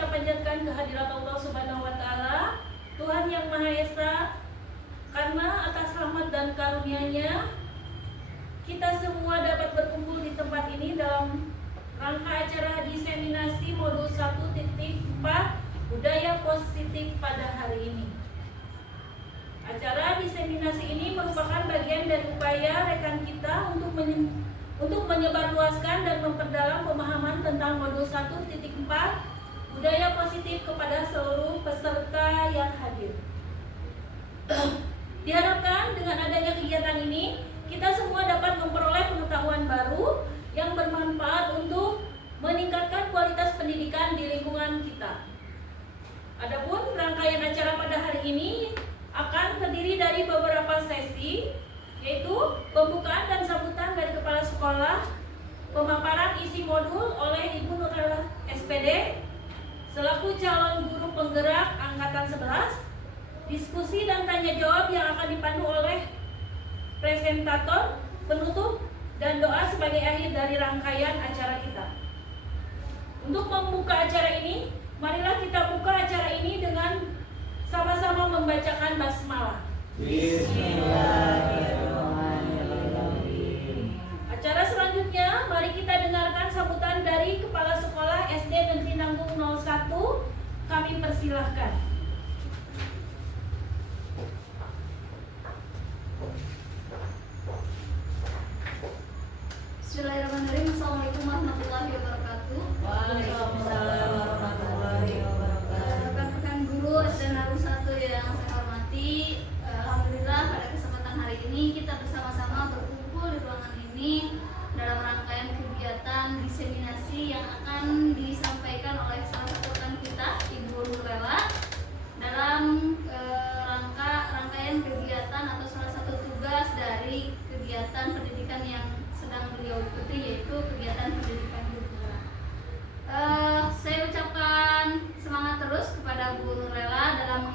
kita panjatkan kehadirat Allah Subhanahu wa taala, Tuhan yang Maha Esa, karena atas rahmat dan karunia-Nya kita semua dapat berkumpul di tempat ini dalam rangka acara diseminasi modul 1.4 budaya positif pada hari ini. Acara diseminasi ini merupakan bagian dari upaya rekan kita untuk menyebarluaskan dan memperdalam pemahaman tentang modul 1.4 budaya positif kepada seluruh peserta yang hadir. Diharapkan dengan adanya kegiatan ini, kita semua dapat memperoleh pengetahuan baru yang bermanfaat untuk meningkatkan kualitas pendidikan di lingkungan kita. Adapun rangkaian acara pada hari ini akan terdiri dari beberapa sesi, yaitu pembukaan dan sambutan dari kepala sekolah, pemaparan isi modul oleh Ibu Nurlela SPD selaku calon guru penggerak angkatan 11, diskusi dan tanya jawab yang akan dipandu oleh presentator, penutup, dan doa sebagai akhir dari rangkaian acara kita. Untuk membuka acara ini, marilah kita buka acara ini dengan sama-sama membacakan basmalah. Bismillahirrahmanirrahim. Acara selanjutnya, mari kita dengarkan sambutan dari Kepala Sekolah SD Negeri Nanggung 01. Kami persilahkan. Bismillahirrahmanirrahim. Assalamualaikum warahmatullahi wabarakatuh. Waalaikumsalam warahmatullahi wabarakatuh. Rekan-rekan guru SD Nanggung 1 yang saya hormati, alhamdulillah pada kesempatan hari ini kita bersama-sama berkumpul di ruangan ini dalam rangkaian kegiatan diseminasi yang akan disampaikan oleh salah satu rekan kita, Ibu Nurlela, dalam rangkaian kegiatan atau salah satu tugas dari kegiatan pendidikan yang sedang beliau ikuti, yaitu kegiatan pendidikan guru penggerak. Saya ucapkan semangat terus kepada Bu Nurlela dalam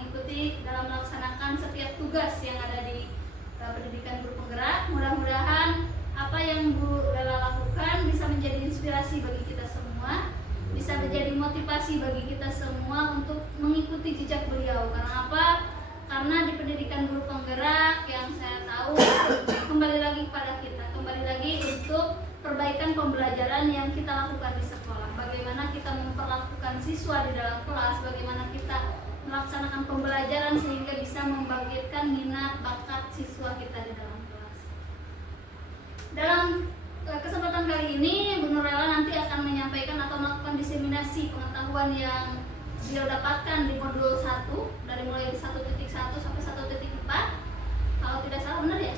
melaksanakan setiap tugas yang ada di pendidikan guru penggerak. Mudah-mudahan apa yang Bu Nurlela lakukan bisa menjadi inspirasi bagi kita semua, bisa menjadi motivasi bagi kita semua untuk mengikuti jejak beliau. Karena apa? Karena di pendidikan guru penggerak yang saya tahu kembali lagi kepada kita, kembali lagi untuk perbaikan pembelajaran yang kita lakukan di sekolah. Bagaimana kita memperlakukan siswa di dalam kelas, bagaimana kita melaksanakan pembelajaran sehingga bisa membangkitkan minat bakat siswa kita di dalam kelas. Dalam kesempatan kali ini, Bu Nurlela nanti akan menyampaikan atau melakukan diseminasi pengetahuan yang beliau dapatkan di modul 1 dari mulai 1.1 sampai 1.4. Kalau tidak salah, benar ya?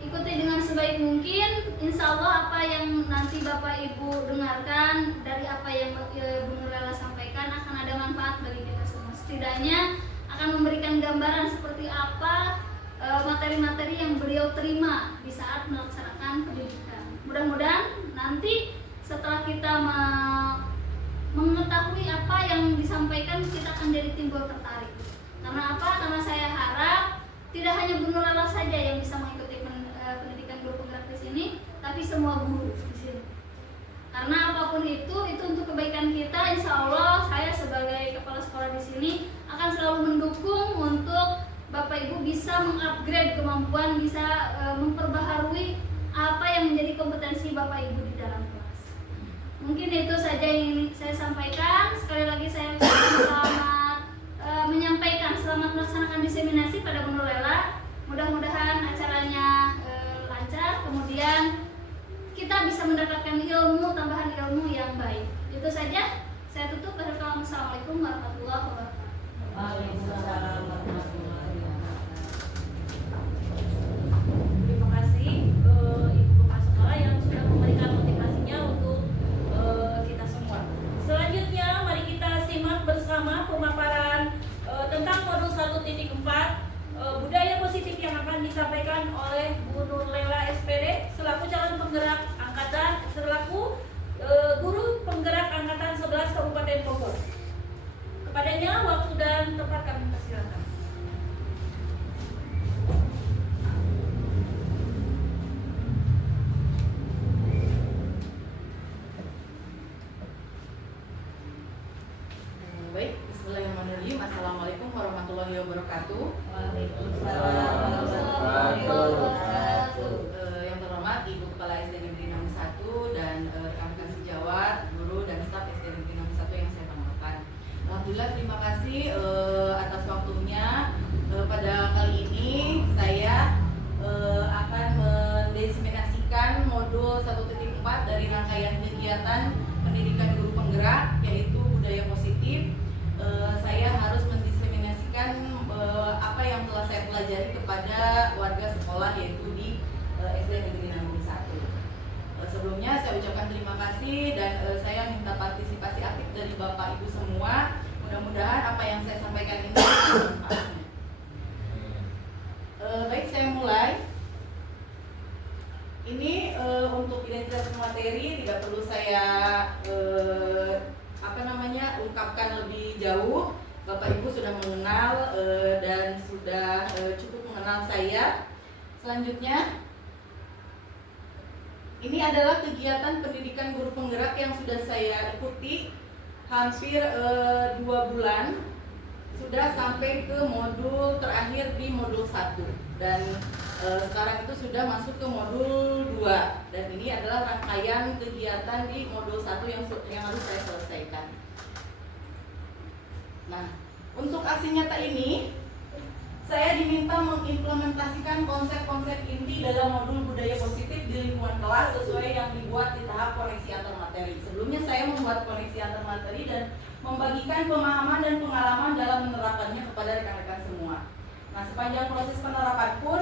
Ikuti dengan sebaik mungkin. Insya Allah apa yang nanti Bapak Ibu dengarkan dari apa yang Bu Nurlela sampaikan akan ada manfaat bagi kita semua. Setidaknya akan memberikan gambaran seperti apa materi-materi yang beliau terima di saat melaksanakan pendidikan. Mudah-mudahan nanti setelah kita mengetahui apa yang disampaikan, kita akan jadi timbul tertarik. Karena apa? Karena saya harap tidak hanya Bu Nurlela saja yang bisa mengikuti pendidikan guru penggerak di sini, tapi semua guru di sini. Karena apapun itu untuk kebaikan kita. Insya Allah saya sebagai kepala sekolah di sini akan selalu mendukung untuk Bapak Ibu bisa mengupgrade kemampuan, bisa memperbaharui apa yang menjadi kompetensi Bapak Ibu di dalam kelas. Mungkin itu saja yang ingin saya sampaikan. Sekali lagi saya selamat menyampaikan selamat melaksanakan diseminasi pada Bu Nurlela. Mudah-mudahan acaranya lancar, kemudian kita bisa mendapatkan ilmu, tambahan ilmu yang baik. Itu saja. Saya tutup. Assalamualaikum warahmatullahi wabarakatuh. Waalaikumsalam warahmatullahi wabarakatuh. Terima kasih Ibu Kepala Sekolah yang sudah memberikan motivasinya untuk kita semua. Selanjutnya mari kita simak bersama pemaparan tentang modul 1.4 budaya positif yang akan disampaikan oleh Bu Nurlela SPD selaku calon penggerak angkatan, selaku guru penggerak angkatan 11 Kabupaten Bogor. Kepadanya waktu dan tempat kami persilakan. Baik, bismillahirrahmanirrahim. Assalamualaikum warahmatullahi wabarakatuh. Waalaikumsalam warahmatullahi wabarakatuh. Yang terhormat Ibu Kepala SD Negeri 61 dan rekan-rekan sejawat, guru dan staf SD Negeri 61 yang saya banggakan. Alhamdulillah, terima kasih atas waktunya. Pada kali ini saya akan mendiseminasikan modul 1.4 dari rangkaian kegiatan pendidikan guru penggerak, yaitu budaya positif. Saya harus mendiseminasikan apa yang telah saya pelajari kepada warga sekolah, yaitu di SD Negeri 61. Sebelumnya saya ucapkan terima kasih dan saya minta partisipasi aktif dari Bapak Ibu semua. Mudah-mudahan apa yang saya sampaikan ini bermanfaat. Baik, saya mulai. Ini untuk identitas materi tidak perlu saya ungkapkan lebih jauh. Bapak Ibu sudah mengenal dan sudah cukup mengenal saya. Selanjutnya, ini adalah kegiatan pendidikan guru penggerak yang sudah saya ikuti hampir 2 bulan. Sudah sampai ke modul terakhir di modul 1 dan sekarang itu sudah masuk ke modul 2 dan ini adalah rangkaian kegiatan di modul 1 yang harus saya selesaikan. Nah, untuk aksi nyata ini saya diminta mengimplementasikan konsep-konsep inti dalam modul budaya positif di lingkungan kelas sesuai yang dibuat di tahap koneksi antar materi. Sebelumnya saya membuat koneksi antar materi dan membagikan pemahaman dan pengalaman dalam menerapkannya kepada rekan-rekan semua. Nah, sepanjang proses penerapan pun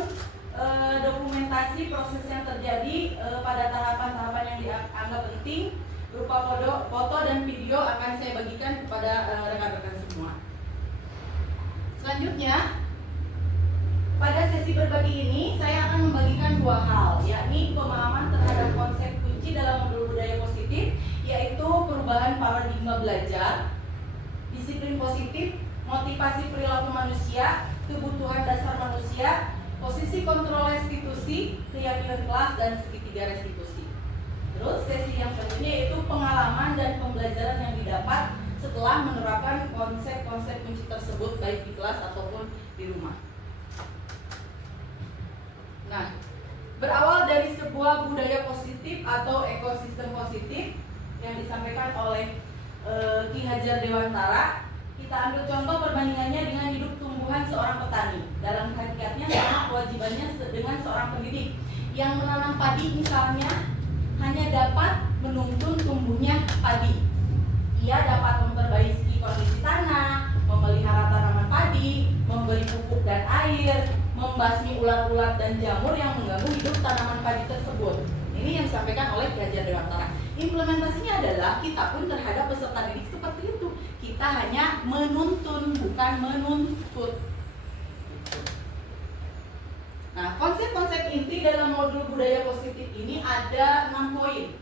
dokumentasi proses yang terjadi pada tahapan-tahapan yang dianggap penting berupa foto dan video akan saya bagikan kepada rekan-rekan semua. Selanjutnya, pada sesi berbagi ini saya akan membagikan 2 hal, yakni pemahaman terhadap konsep kunci dalam modul budaya positif, yaitu perubahan paradigma belajar, disiplin positif, motivasi perilaku manusia, kebutuhan dasar manusia, posisi kontrol restitusi, keyakinan kelas, dan segitiga restitusi. Terus sesi yang selanjutnya yaitu pengalaman dan pembelajaran yang didapat setelah menerapkan konsep-konsep kunci tersebut baik di kelas ataupun di rumah. Nah, berawal dari sebuah budaya positif atau ekosistem positif yang disampaikan oleh Ki Hajar Dewantara, kita ambil contoh perbandingannya dengan hidup tumbuhan seorang petani. Dalam hakikatnya sama kewajibannya dengan seorang pendidik yang menanam padi misalnya hanya dapat menuntun tumbuhnya padi. Ia dapat memperbaiki kondisi tanah, memelihara tanaman padi, memberi pupuk dan air, membasmi ulat-ulat dan jamur yang mengganggu hidup tanaman padi tersebut. Ini yang disampaikan oleh Ki Hajar Dewantara. Implementasinya adalah kita pun terhadap peserta didik seperti itu. Kita hanya menuntun, bukan menuntut. Nah, konsep-konsep inti dalam modul budaya positif ini ada 6 poin.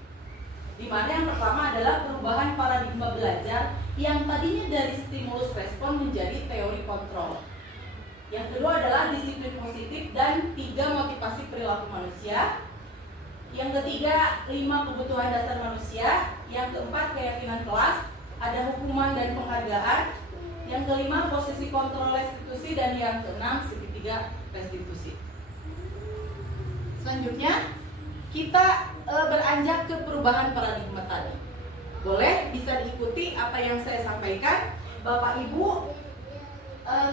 Di mana yang pertama adalah perubahan paradigma belajar yang tadinya dari stimulus respon menjadi teori kontrol. Yang kedua adalah disiplin positif dan 3 motivasi perilaku manusia. Yang ketiga 5 kebutuhan dasar manusia. Yang keempat keyakinan kelas, ada hukuman dan penghargaan. Yang kelima posisi kontrol restitusi dan yang keenam segitiga restitusi. Selanjutnya kita beranjak ke perubahan paradigma tadi. Boleh bisa diikuti apa yang saya sampaikan, Bapak Ibu.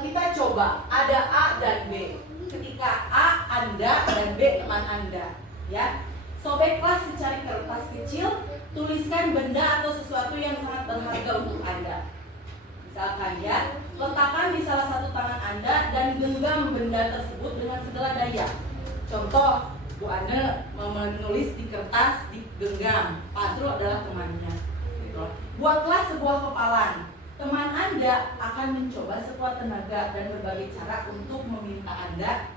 Kita coba ada A dan B. Ketika A Anda dan B teman Anda, ya. Sobeklah secari kertas kecil, tuliskan benda atau sesuatu yang sangat berharga untuk Anda. Misalkan ya, letakkan di salah satu tangan Anda dan genggam benda tersebut dengan segala daya. Contoh, Bu Ane menulis di kertas, digenggam. Pak Asrul adalah temannya. Gitu. Buatlah sebuah kepalan. Teman Anda akan mencoba sekuat tenaga dan berbagai cara untuk meminta Anda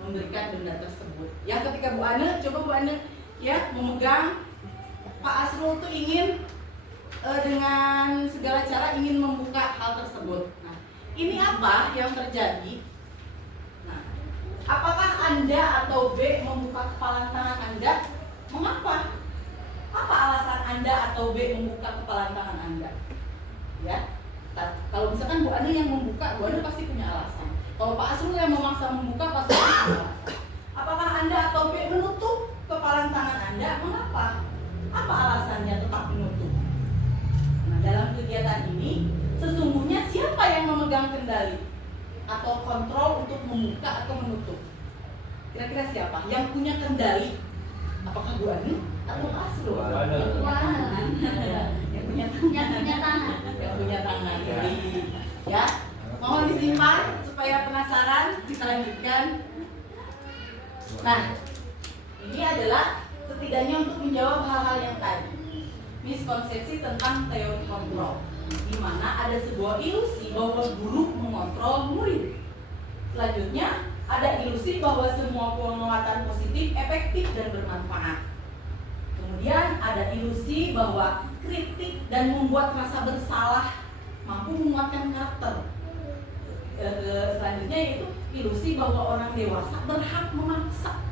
memberikan benda tersebut. Ya, ketika Bu Ane, coba Bu Ane ya memegang, Pak Asrul tuh ingin dengan segala cara ingin membuka hal tersebut. Nah, ini apa yang terjadi? Nah, apakah Anda atau B membuka kepalan tangan Anda? Mengapa? Apa alasan Anda atau B membuka kepalan tangan Anda? Ya, Kalau misalkan Bu Ane yang membuka, Bu Ane pasti punya alasan. Kalau Pak Asrul yang memaksa membuka, pasti punya alasan. Apakah Anda atau B menutup kepalan tangan Anda? Mengapa? Apa alasannya tetap menutup? Nah, dalam kegiatan ini, sesungguhnya siapa yang memegang kendali atau kontrol untuk membuka atau menutup? Kira-kira siapa yang punya kendali? Apakah Bu Ani atau Pak Asrul? Wah, Yang punya tangan. yang punya tangan. Yang punya tangan. Jadi, ya, mohon disimpan supaya penasaran. Kita lanjutkan. Nah, ini adalah setidaknya untuk menjawab hal-hal yang tadi. Miskonsepsi tentang teori kontrol, di mana ada sebuah ilusi bahwa guru mengontrol murid. Selanjutnya, ada ilusi bahwa semua penguatan positif efektif dan bermanfaat. Kemudian ada ilusi bahwa kritik dan membuat rasa bersalah mampu menguatkan karakter. Selanjutnya yaitu ilusi bahwa orang dewasa berhak memaksa.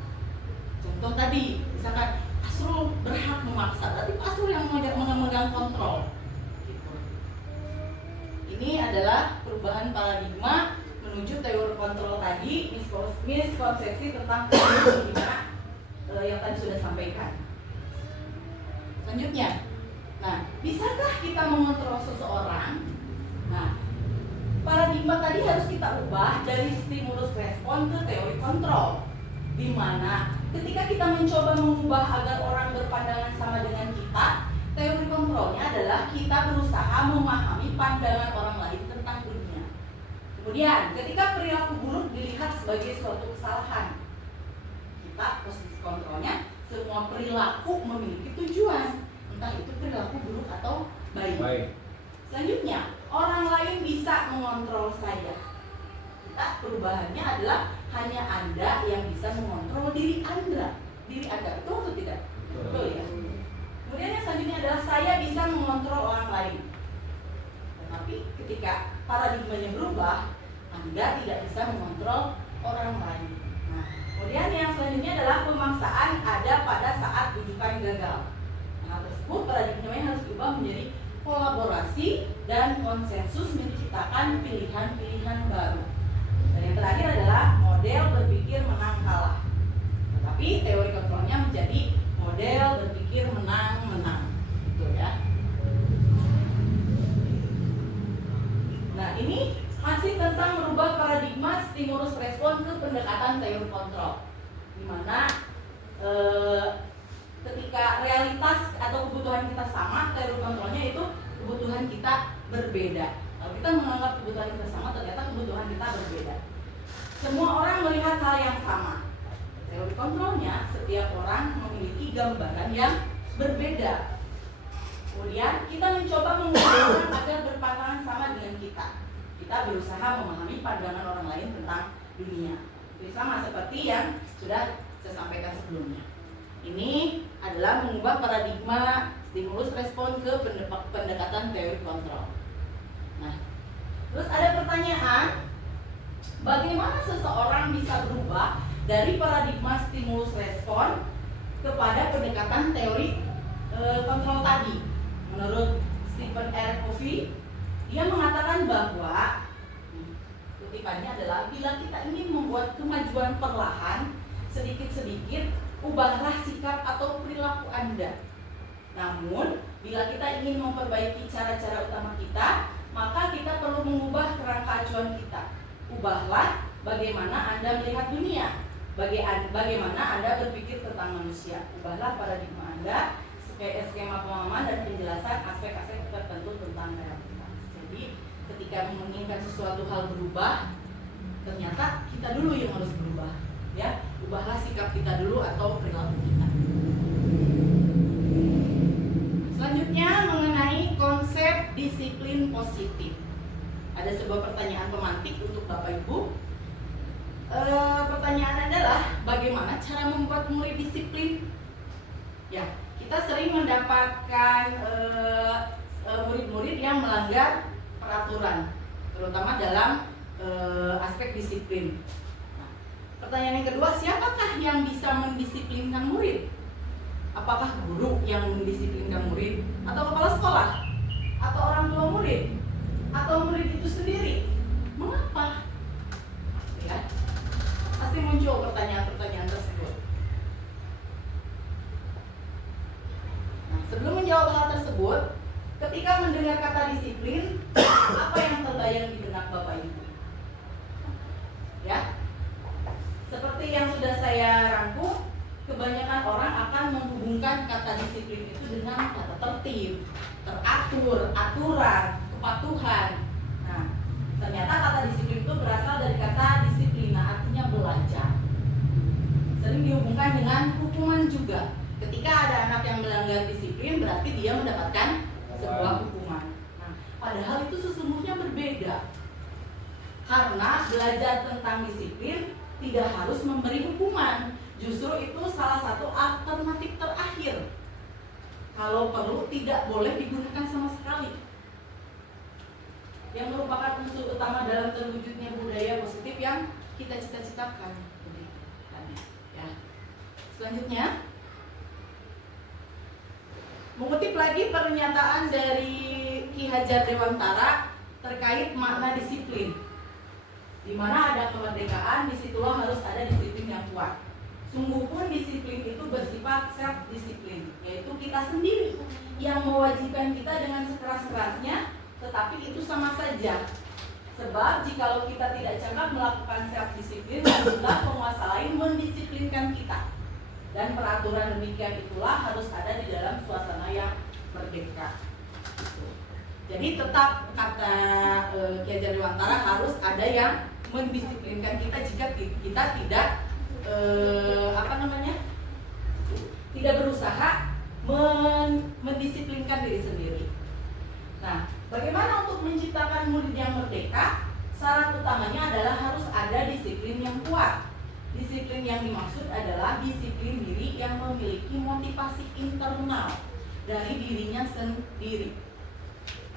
Contoh tadi, misalkan Asrul berhak memaksa, tapi Asrul yang memegang kontrol. Gitu. Ini adalah perubahan paradigma menuju teori kontrol tadi, miskonsepsi tentang paradigma yang tadi sudah sampaikan. Selanjutnya, nah, bisakah kita mengontrol seseorang? Nah, paradigma tadi harus kita ubah dari stimulus respon ke teori kontrol, di mana ketika kita mencoba mengubah agar orang berpandangan sama dengan kita, teori kontrolnya adalah kita berusaha memahami pandangan orang lain tentang dunia. Kemudian, ketika perilaku buruk dilihat sebagai suatu kesalahan, kita posisi kontrolnya semua perilaku memiliki tujuan, entah itu perilaku buruk atau baik. Selanjutnya, orang lain bisa mengontrol saya. Kita perubahannya adalah hanya Anda yang bisa mengontrol diri Anda. Diri Anda, betul atau tidak? Betul ya. Kemudian yang selanjutnya adalah saya bisa mengontrol orang lain. Tetapi ketika paradigmanya berubah, Anda tidak bisa mengontrol orang lain. Nah, kemudian yang selanjutnya adalah pemaksaan ada pada saat rujukan gagal. Nah, tersebut paradigmanya harus diubah menjadi kolaborasi dan konsensus menciptakan pilihan-pilihan baru. Dan yang terakhir adalah model berpikir menang kalah. Tetapi teori kontrolnya menjadi model berpikir menang-menang. Gitu ya. Nah, ini masih tentang merubah paradigma stimulus respon ke pendekatan teori kontrol. Di mana ketika realitas atau kebutuhan kita sama, teori kontrolnya itu kebutuhan kita berbeda. Kalau kita menganggap kebutuhan kita sama, ternyata kebutuhan kita berbeda. Semua orang melihat hal yang sama. Teori kontrolnya, setiap orang memiliki gambaran yang berbeda. Kemudian kita mencoba mengubah agar berpandangan sama dengan kita. Kita berusaha memahami pandangan orang lain tentang dunia. Itu sama seperti yang sudah saya sampaikan sebelumnya. Ini adalah mengubah paradigma stimulus respon ke pendekatan teori kontrol. Nah, terus ada pertanyaan, bagaimana seseorang bisa berubah dari paradigma stimulus respon kepada pendekatan teori kontrol tadi? Menurut Stephen R. Covey, dia mengatakan bahwa kutipannya adalah bila kita ingin membuat kemajuan perlahan sedikit-sedikit, ubahlah sikap atau perilaku Anda. Namun, bila kita ingin memperbaiki cara-cara utama kita, maka kita perlu mengubah kerangka acuan kita. Ubahlah bagaimana Anda melihat dunia, bagaimana Anda berpikir tentang manusia. Ubahlah paradigma Anda, skema pemahaman dan penjelasan aspek-aspek tertentu tentang realitas. Jadi, ketika menginginkan sesuatu hal berubah, ternyata kita dulu yang harus berubah. Ya, ubahlah sikap kita dulu atau perilaku kita. Selanjutnya mengenai konsep disiplin positif. Ada sebuah pertanyaan pemantik untuk Bapak Ibu. Pertanyaan adalah bagaimana cara membuat murid disiplin? Ya, kita sering mendapatkan murid-murid yang melanggar peraturan, terutama dalam aspek disiplin. Pertanyaan yang kedua, siapakah yang bisa mendisiplinkan murid? Apakah guru yang mendisiplinkan murid? Atau kepala sekolah? Atau orang tua murid? Atau murid itu kata disiplin itu dengan kata tertib, teratur, aturan, kepatuhan. Nah, ternyata kata disiplin itu berasal dari kata disiplina, artinya belajar. Sering dihubungkan dengan hukuman juga. Ketika ada anak yang melanggar disiplin, berarti dia mendapatkan sebuah hukuman. Nah, padahal itu sesungguhnya berbeda. Karena belajar tentang disiplin tidak harus memberi hukuman. Justru itu salah satu alternatif terakhir. Kalau perlu tidak boleh digunakan sama sekali. Yang merupakan unsur utama dalam terwujudnya budaya positif yang kita cita-citakan. Ya. Selanjutnya, mengutip lagi pernyataan dari Ki Hajar Dewantara terkait makna disiplin. Di mana ada kemerdekaan, disitulah harus ada disiplin yang kuat. Sungguh pun disiplin itu bersifat self-disiplin, yaitu kita sendiri yang mewajibkan kita dengan sekeras-kerasnya, tetapi itu sama saja. Sebab jikalau kita tidak cakap melakukan self-disiplin, maka penguasa lain mendisiplinkan kita. Dan peraturan demikian itulah harus ada di dalam suasana yang merdeka. Jadi tetap kata Ki Hajar Dewantara harus ada yang mendisiplinkan kita jika kita tidak tidak berusaha mendisiplinkan diri sendiri. Nah, bagaimana untuk menciptakan murid yang merdeka? Syarat utamanya adalah harus ada disiplin yang kuat. Disiplin yang dimaksud adalah disiplin diri yang memiliki motivasi internal dari dirinya sendiri.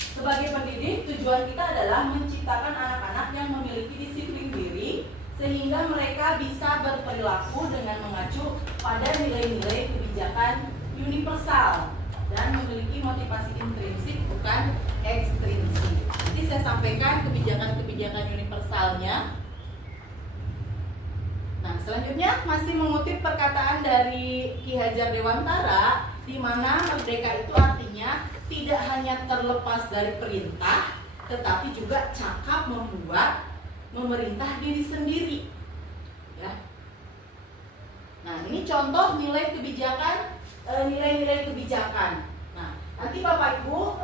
Sebagai pendidik, tujuan kita adalah menciptakan anak-anak yang memiliki disiplin diri sehingga mereka bisa berperilaku dengan mengacu pada nilai-nilai kebijakan universal dan memiliki motivasi intrinsik bukan ekstrinsik. Nanti saya sampaikan kebijakan-kebijakan universalnya. Nah, selanjutnya masih mengutip perkataan dari Ki Hajar Dewantara, di mana merdeka itu artinya tidak hanya terlepas dari perintah, tetapi juga cakap membuat memerintah diri sendiri. Ya. Nah, ini contoh nilai kebijakan, nilai-nilai kebijakan. Nah, nanti Bapak Ibu,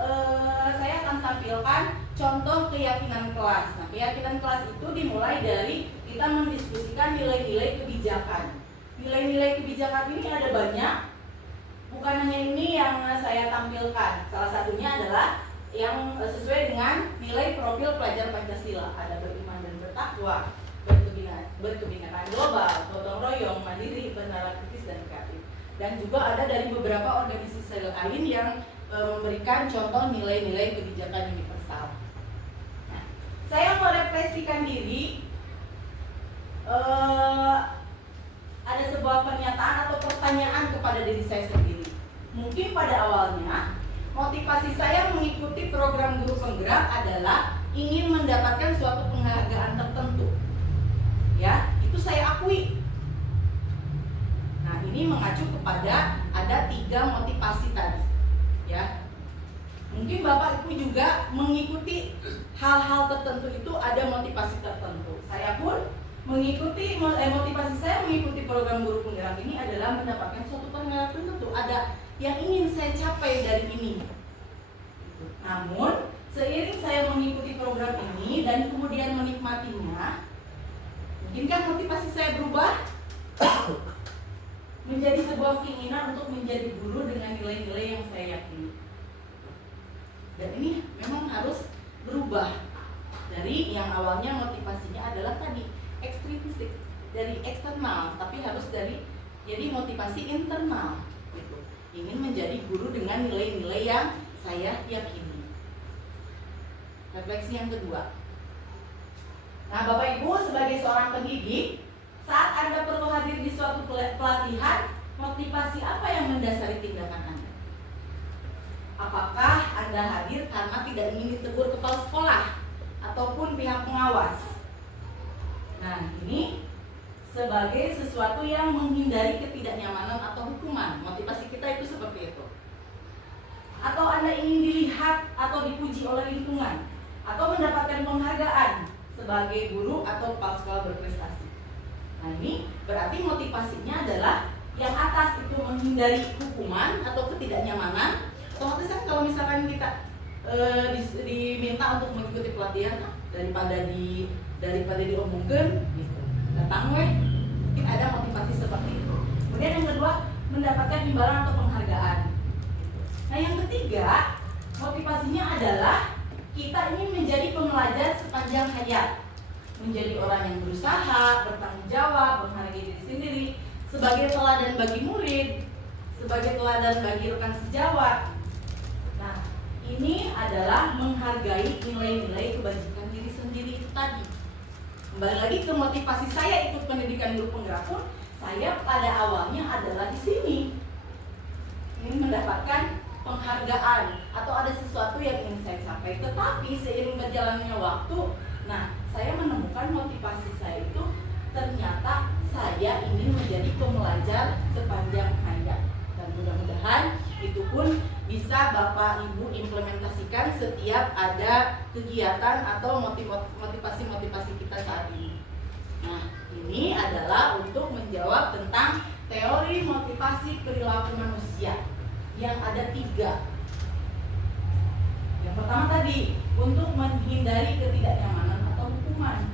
saya akan tampilkan contoh keyakinan kelas. Nah, keyakinan kelas itu dimulai dari kita mendiskusikan nilai-nilai kebijakan. Nilai-nilai kebijakan ini ada banyak. Bukan hanya ini yang saya tampilkan. Salah satunya adalah yang sesuai dengan nilai profil pelajar Pancasila. Ada beriman dan bertakwa, berkebinekaan global, gotong royong, mandiri, bernalar kritis dan kreatif. Dan juga ada dari beberapa organisasi lain yang memberikan contoh nilai-nilai kebijakan universal. Nah, saya merefleksikan diri. Ada sebuah pernyataan atau pertanyaan kepada diri saya sendiri. Mungkin pada awalnya motivasi saya mengikuti program guru penggerak adalah ingin mendapatkan suatu penghargaan tertentu. Ya, itu saya akui. Nah, ini mengacu kepada ada 3 motivasi tadi. Ya. Mungkin Bapak Ibu juga mengikuti hal-hal tertentu itu ada motivasi tertentu. Saya pun mengikuti motivasi saya mengikuti program guru penggerak ini adalah mendapatkan suatu penghargaan tertentu. Ada yang ingin saya capai dari ini. Namun seiring saya mengikuti program ini dan kemudian menikmatinya, mungkinkah motivasi saya berubah menjadi sebuah keinginan untuk menjadi guru dengan nilai-nilai yang saya yakini. Dan ini memang harus berubah dari yang awalnya motivasinya adalah tadi ekstrinsik, dari eksternal, tapi harus jadi motivasi internal gitu. Ingin menjadi guru dengan nilai-nilai yang saya yakini. Refleksi yang kedua. Nah, Bapak Ibu sebagai seorang pendidik, saat Anda perlu hadir di suatu pelatihan, motivasi apa yang mendasari tindakan Anda? Apakah Anda hadir karena tidak ingin ditegur kepala sekolah ataupun pihak pengawas? Nah, ini sebagai sesuatu yang menghindari ketidaknyamanan atau hukuman. Motivasi kita itu seperti itu. Atau Anda ingin dilihat atau dipuji oleh lingkungan, atau mendapatkan penghargaan sebagai guru atau kepala sekolah berprestasi. Nah, ini berarti motivasinya adalah yang atas itu menghindari hukuman atau ketidaknyamanan, otomatis kan kalau misalkan kita diminta untuk mengikuti pelatihan daripada diomongkan gitu, datang weh, mungkin ada motivasi seperti itu. Kemudian yang kedua, mendapatkan imbalan atau penghargaan. Nah yang ketiga, motivasinya adalah kita ingin menjadi pembelajar sepanjang hayat, menjadi orang yang berusaha, bertanggung jawab, menghargai diri sendiri, sebagai teladan bagi murid, sebagai teladan bagi rekan sejawat. Nah, ini adalah menghargai nilai-nilai kebajikan diri sendiri itu tadi. Kembali lagi ke motivasi saya ikut pendidikan guru penggerak pun, saya pada awalnya adalah di sini ingin mendapatkan penghargaan atau ada sesuatu yang ingin saya capai. Tetapi seiring berjalannya waktu, nah saya menemukan motivasi saya itu ternyata saya ingin menjadi pembelajar sepanjang hayat, dan mudah-mudahan itu pun bisa Bapak Ibu implementasikan setiap ada kegiatan atau motivasi-motivasi kita saat ini. Nah, ini adalah untuk menjawab tentang teori motivasi perilaku manusia yang ada 3. Yang pertama tadi, untuk menghindari ketidaknyamanan atau hukuman.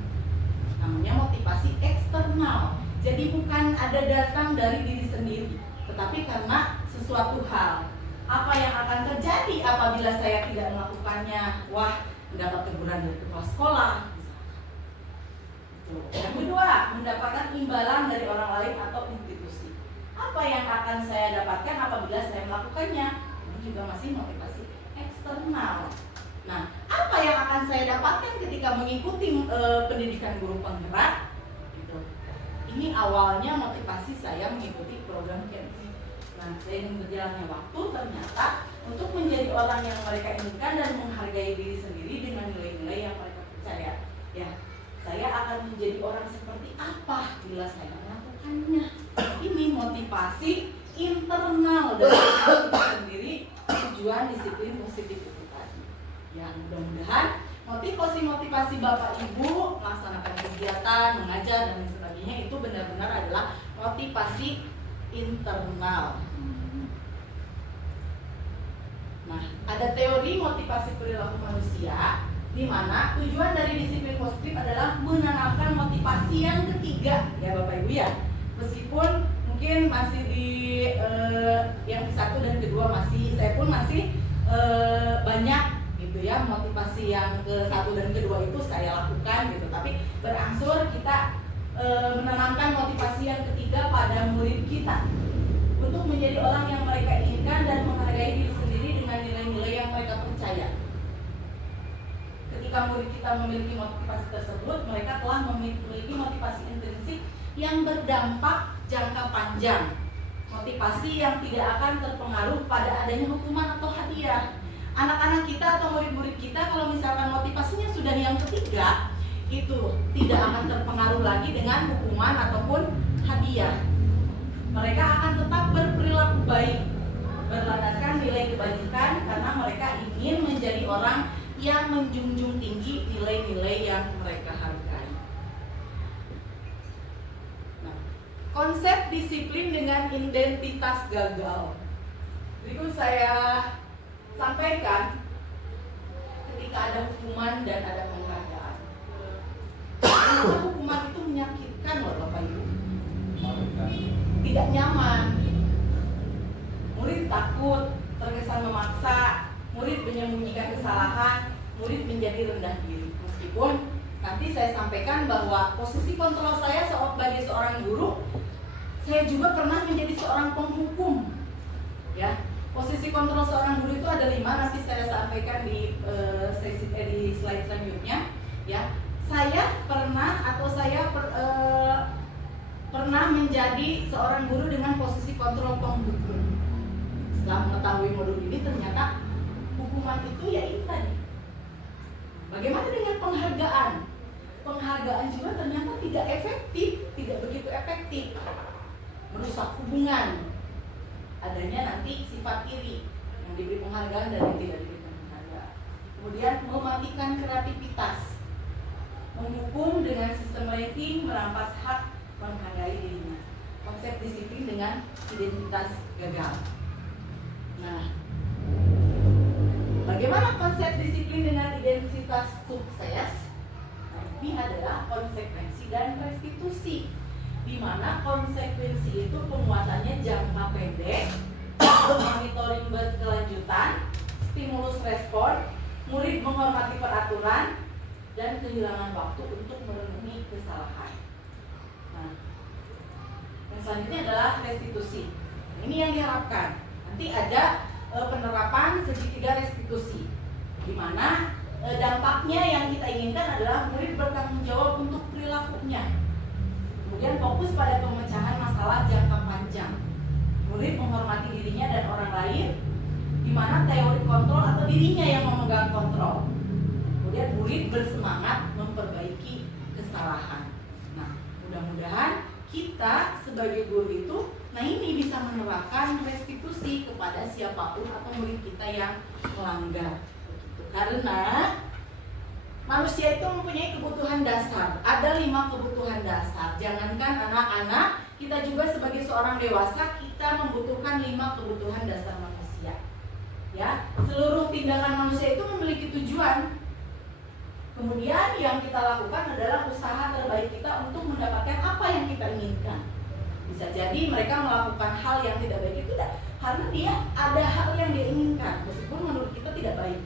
Namanya motivasi eksternal. Jadi bukan ada datang dari diri sendiri, tetapi karena sesuatu hal. Apa yang akan terjadi apabila saya tidak melakukannya? Wah, mendapat teguran dari kepala sekolah. Yang kedua, mendapatkan imbalan dari orang lain atau institusi. Apa yang akan saya dapatkan apabila saya melakukannya? Ini juga masih motivasi eksternal. Nah, apa yang akan saya dapatkan ketika mengikuti pendidikan guru penggerak? Gitu. Ini awalnya motivasi saya mengikuti program KMC. Nah, seiring berjalannya waktu, ternyata untuk menjadi orang yang mereka inginkan dan menghargai diri sendiri dengan nilai-nilai yang mereka percaya, ya, saya akan menjadi orang seperti apa bila saya melakukannya. Ini motivasi internal dari diri sendiri, tujuan disiplin positif itu tadi. Ya, mudah-mudahan motivasi Bapak Ibu melaksanakan kegiatan, mengajar dan sebagainya itu benar-benar adalah motivasi internal. Nah, ada teori motivasi perilaku manusia di mana tujuan dari disiplin positif adalah menanamkan motivasi yang ketiga, ya Bapak Ibu ya. Meskipun mungkin masih di yang satu dan kedua saya pun masih banyak gitu ya, motivasi yang ke satu dan kedua itu saya lakukan gitu. Tapi berangsur kita menanamkan motivasi yang ketiga pada murid kita untuk menjadi orang yang mereka inginkan dan menghargai diri sendiri dengan nilai-nilai yang mereka percaya. Ketika murid kita memiliki motivasi tersebut, mereka telah memiliki motivasi intrinsik yang berdampak jangka panjang. Motivasi yang tidak akan terpengaruh pada adanya hukuman atau hadiah. Anak-anak kita atau murid-murid kita kalau misalkan motivasinya sudah yang ketiga, itu tidak akan terpengaruh lagi dengan hukuman ataupun hadiah. Mereka akan tetap berperilaku baik, berlandaskan nilai kebajikan karena mereka ingin menjadi orang yang menjunjung tinggi nilai-nilai yang mereka hargai. Nah, konsep disiplin dengan identitas gagal. Berikut saya sampaikan ketika ada hukuman dan ada penghargaan. Karena hukuman itu menyakitkan loh Bapak Ibu. Tidak nyaman. Murid takut, terkesan memaksa, murid menyembunyikan kesalahan, murid menjadi rendah diri. Meskipun nanti saya sampaikan bahwa posisi kontrol saya sebagai seorang guru, saya juga pernah menjadi seorang penghukum. Ya, posisi kontrol seorang guru itu ada 5, nanti saya sampaikan di slide selanjutnya. Ya, saya pernah pernah menjadi seorang guru dengan posisi kontrol penghukum. Setelah mengetahui modul ini, ternyata hukuman itu ya itu tadi. Bagaimana dengan penghargaan? Penghargaan juga ternyata tidak efektif, tidak begitu efektif. Merusak hubungan. Adanya nanti sifat iri, yang diberi penghargaan dan yang tidak diberikan penghargaan. Kemudian mematikan kreativitas. Menghukum dengan sistem rating, merampas hak menghargai dirinya. konsep disiplin dengan identitas gagal. Nah, bagaimana konsep disiplin dengan identitas sukses? Nah, ini adalah konsekuensi dan restitusi, di mana konsekuensi itu penguatannya jangka pendek, monitoring berkelanjutan, stimulus respon, murid menghormati peraturan, dan kehilangan waktu untuk memenuhi kesalahan. Nah, yang selanjutnya adalah restitusi. Nah, ini yang diharapkan. Nanti ada penerapan segitiga restitusi, di mana dampaknya yang kita inginkan adalah murid bertanggung jawab untuk perilakunya. Kemudian fokus pada pemecahan masalah jangka panjang. Murid menghormati dirinya dan orang lain, di mana teori kontrol atau dirinya yang memegang kontrol. Kemudian murid bersemangat memperbaiki kesalahan. Nah, mudah-mudahan kita sebagai guru itu, nah ini bisa menerapkan restitusi kepada siapapun atau murid kita yang melanggar. Karena manusia itu mempunyai kebutuhan dasar. Ada 5 kebutuhan dasar. Jangankan anak-anak, kita juga sebagai seorang dewasa, kita membutuhkan 5 kebutuhan dasar manusia. Ya, seluruh tindakan manusia itu memiliki tujuan. Kemudian yang kita lakukan adalah usaha terbaik kita untuk mendapatkan apa yang kita inginkan. Bisa jadi mereka melakukan hal yang tidak baik itu karena dia ada hal yang dia inginkan, meskipun menurut kita tidak baik.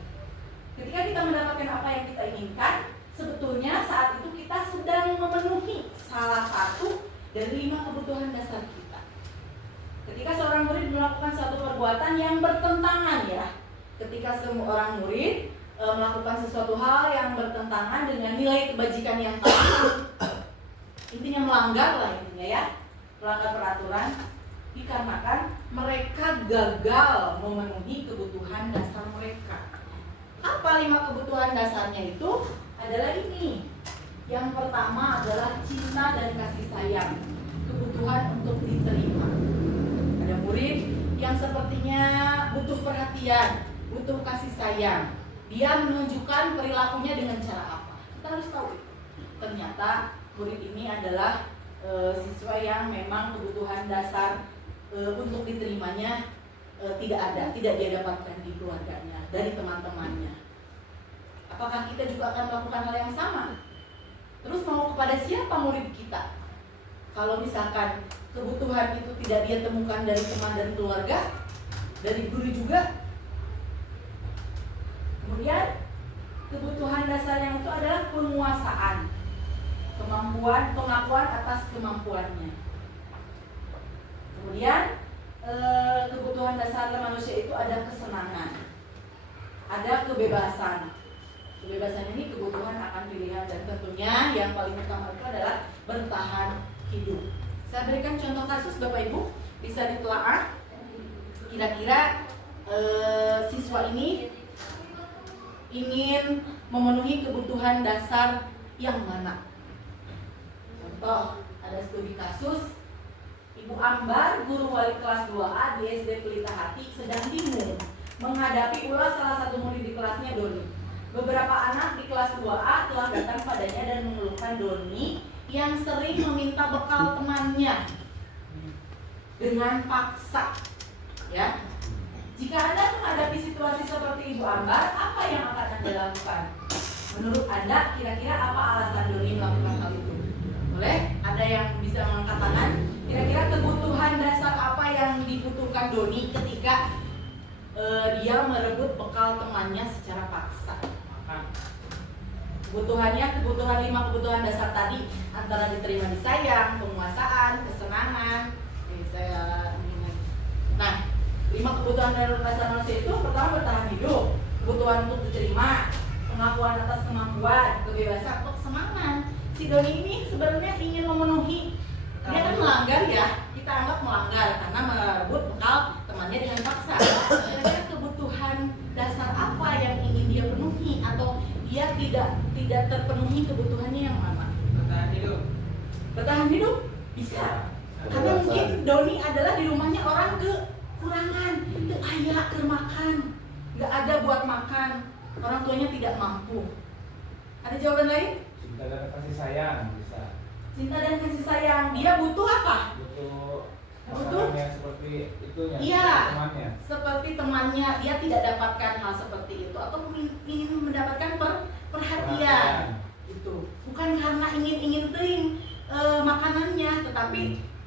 Ketika kita mendapatkan apa yang kita inginkan, sebetulnya saat itu kita sedang memenuhi salah satu dari 5 kebutuhan dasar kita. Ketika seorang murid melakukan suatu perbuatan yang bertentangan, ya, ketika semua orang murid melakukan sesuatu hal yang bertentangan dengan nilai kebajikan yang tinggi, intinya melanggar lah intinya, ya, melanggar peraturan, dikarenakan mereka gagal memenuhi kebutuhan dasar mereka. Apa 5 kebutuhan dasarnya itu? Adalah ini. Yang pertama adalah cinta dan kasih sayang, kebutuhan untuk diterima. Ada murid yang sepertinya butuh perhatian, butuh kasih sayang. Dia menunjukkan perilakunya dengan cara apa? Kita harus tahu. Ternyata murid ini adalah siswa yang memang kebutuhan dasar untuk diterimanya tidak ada, tidak dia dapatkan di keluarganya, dari teman-temannya. Apakah kita juga akan melakukan hal yang sama? Terus mau kepada siapa murid kita? Kalau misalkan kebutuhan itu tidak dia temukan dari teman dan keluarga, dari guru juga. Kemudian kebutuhan dasar yang itu adalah penguasaan, pengakuan atas kemampuannya. Kemudian kebutuhan dasar manusia itu ada kesenangan, ada kebebasan. Kebebasan ini kebutuhan akan pilihan, dan tentunya yang paling utama itu adalah bertahan hidup. Saya berikan contoh kasus, Bapak Ibu, bisa ditelaah. Kira-kira siswa ini ingin memenuhi kebutuhan dasar yang mana? Contoh, ada studi kasus Ibu Ambar, guru wali kelas 2A di SD Pelita Hati, sedang bingung menghadapi ulas salah satu murid di kelasnya, Doni. Beberapa anak di kelas 2A telah datang padanya dan mengeluhkan Doni yang sering meminta bekal temannya dengan paksa. Ya, jika Anda menghadapi situasi seperti Ibu Ambar, apa yang akan Anda lakukan? Menurut Anda, kira-kira apa alasan Doni melakukan hal itu? Boleh? Ada yang bisa mengangkat tangan? Kira-kira kebutuhan dasar apa yang dibutuhkan Doni ketika dia merebut bekal temannya secara paksa? Kebutuhannya, kebutuhan 5 kebutuhan dasar tadi, antara diterima, disayang, penguasaan, kesenangan. Nah, 5 kebutuhan dasar manusia itu pertama bertahan hidup, kebutuhan untuk diterima, pengakuan atas kemampuan, kebebasan, kesenangan. Si Doni ini sebenarnya ingin memenuhi, dia kan melanggar, ya, kita anggap melanggar karena merebut bekal temannya dengan paksa. Kira-kira kebutuhan dasar apa yang ingin dia penuhi, atau dia tidak terpenuhi kebutuhannya yang mana? Bertahan hidup. Bertahan hidup bisa. Karena mungkin Doni adalah di rumahnya orang kekurangan, itu ayah makan, nggak ada buat makan, orang tuanya tidak mampu. Ada jawaban lain? Cinta dan kasih sayang bisa. cinta dan kasih sayang. Dia butuh apa? Butuh yang seperti itunya, Iya, temannya. seperti temannya. Dia tidak dapatkan hal seperti itu atau ingin mendapatkan perhatian. Gitu. Bukan karena ingin makanannya, tetapi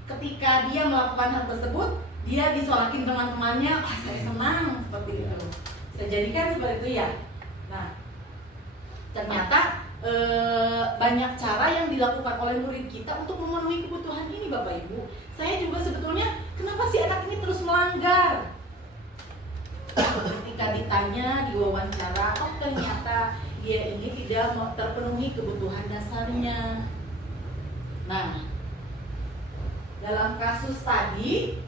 ketika dia melakukan hal tersebut, dia disorakin teman-temannya, saya senang seperti itu. Saya jadikan seperti itu ya. Nah, ternyata banyak cara yang dilakukan oleh murid kita untuk memenuhi kebutuhan ini, Bapak Ibu. Saya juga sebetulnya, kenapa sih anak ini terus melanggar? Ketika ditanya, diwawancara, oh ternyata dia ini tidak terpenuhi kebutuhan dasarnya. Nah, dalam kasus tadi,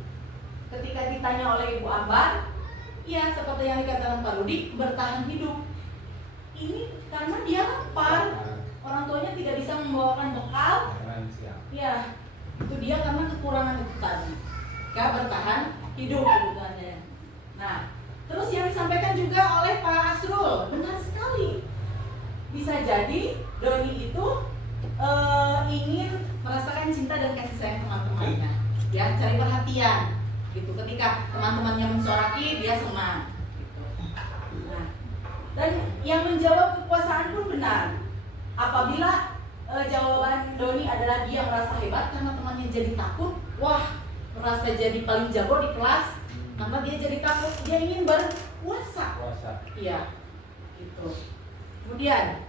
ketika ditanya oleh Ibu Ambar, ya seperti yang dikatakan Pak Rudi, bertahan hidup. Ini karena dia lapar, orang tuanya tidak bisa membawakan bekal. Ya, itu dia karena kekurangan itu tadi. Gak bertahan hidup kebutuhannya. Nah, terus yang disampaikan juga oleh Pak Asrul, benar sekali. Bisa jadi Doni itu ingin merasakan cinta dan kasih sayang teman-temannya, ya, cari perhatian. Gitu. Ketika teman-temannya mensoraki, dia senang. Gitu. Nah, dan yang menjawab kekuasaan pun benar. Apabila jawaban Doni adalah dia merasa hebat karena temannya jadi takut, wah, merasa jadi paling jago di kelas, maka dia jadi takut, dia ingin berkuasa. Iya, gitu. Kemudian,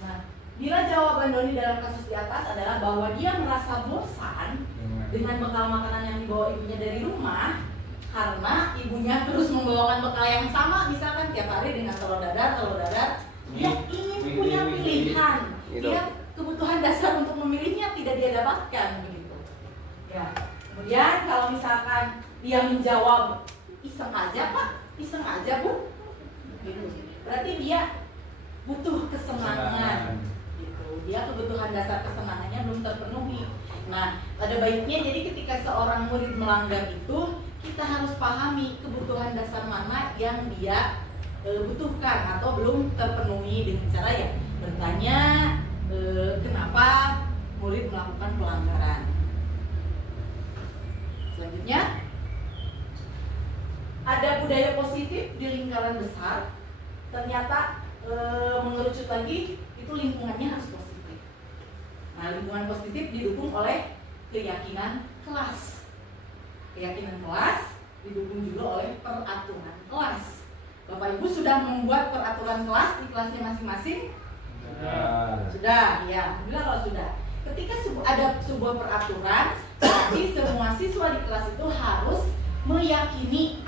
nah, bila jawaban Doni dalam kasus di atas adalah bahwa dia merasa bosan dengan bekal makanan yang dibawa ibunya dari rumah, karena ibunya terus membawakan bekal yang sama, misalkan tiap hari dengan telur dadar, dia ingin punya pilihan, dia kebutuhan dasar untuk memilihnya tidak dia dapatkan begitu. Ya. Kemudian kalau misalkan dia menjawab iseng aja Pak, iseng aja Bu, gitu. Berarti dia butuh kesenangan, gitu. Dia kebutuhan dasar kesenangannya belum terpenuhi. Nah, pada baiknya jadi ketika seorang murid melanggar itu, kita harus pahami kebutuhan dasar mana yang dia butuhkan atau belum terpenuhi dengan cara ya bertanya kenapa murid melakukan pelanggaran. Selanjutnya, ada budaya positif di lingkaran besar. Ternyata mengerucut lagi itu lingkungannya harus positif. Nah, lingkungan positif didukung oleh keyakinan kelas. Keyakinan kelas didukung juga oleh peraturan kelas. Bapak Ibu sudah membuat peraturan kelas di kelasnya masing-masing? Sudah, ya. Alhamdulillah kalau sudah. Ketika ada sebuah peraturan, berarti semua siswa di kelas itu harus meyakini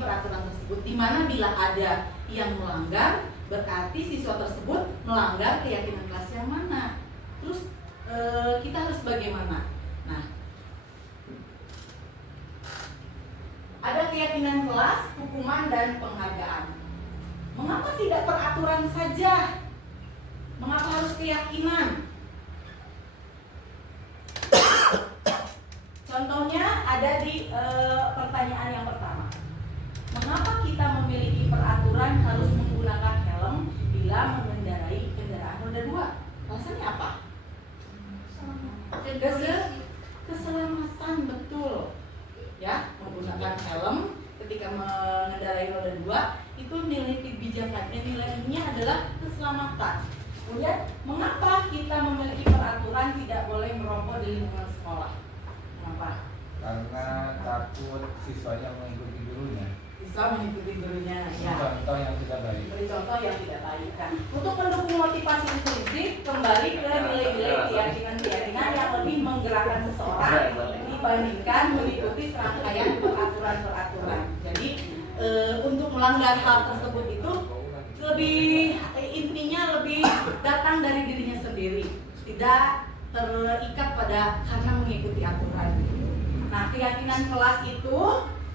peraturan tersebut. Di mana bila ada yang melanggar, berarti siswa tersebut melanggar keyakinan kelas yang mana. Terus kita harus bagaimana? Nah, ada keyakinan kelas, hukuman, dan penghargaan. Mengapa tidak peraturan saja? Mengapa harus keyakinan? Contohnya ada di pertanyaan yang pertama. Mengapa kita memiliki peraturan harus menggunakan helm bila mengendarai kendaraan roda 2? Alasannya apa? Keselamatan, betul. Ya, menggunakan helm ketika mengendarai roda 2 itu nilai kebijakannya, nilainya adalah keselamatan. Kemudian, mengapa kita memiliki peraturan tidak boleh merokok di lingkungan sekolah? Kenapa? Karena takut siswanya mengikuti gurunya. Siswa mengikuti gurunya, ya. Contoh yang tidak baik. Beri contoh yang tidak baik. Kan? Untuk mendukung motivasi inklusif, kembali ke nilai-nilai keyakinan yang lebih menggerakkan seseorang dibandingkan mengikuti serangkaian peraturan-peraturan. Jadi untuk melanggar hal tersebut itu intinya lebih datang dari dirinya sendiri, tidak terikat pada karena mengikuti aturan. Nah, keyakinan kelas itu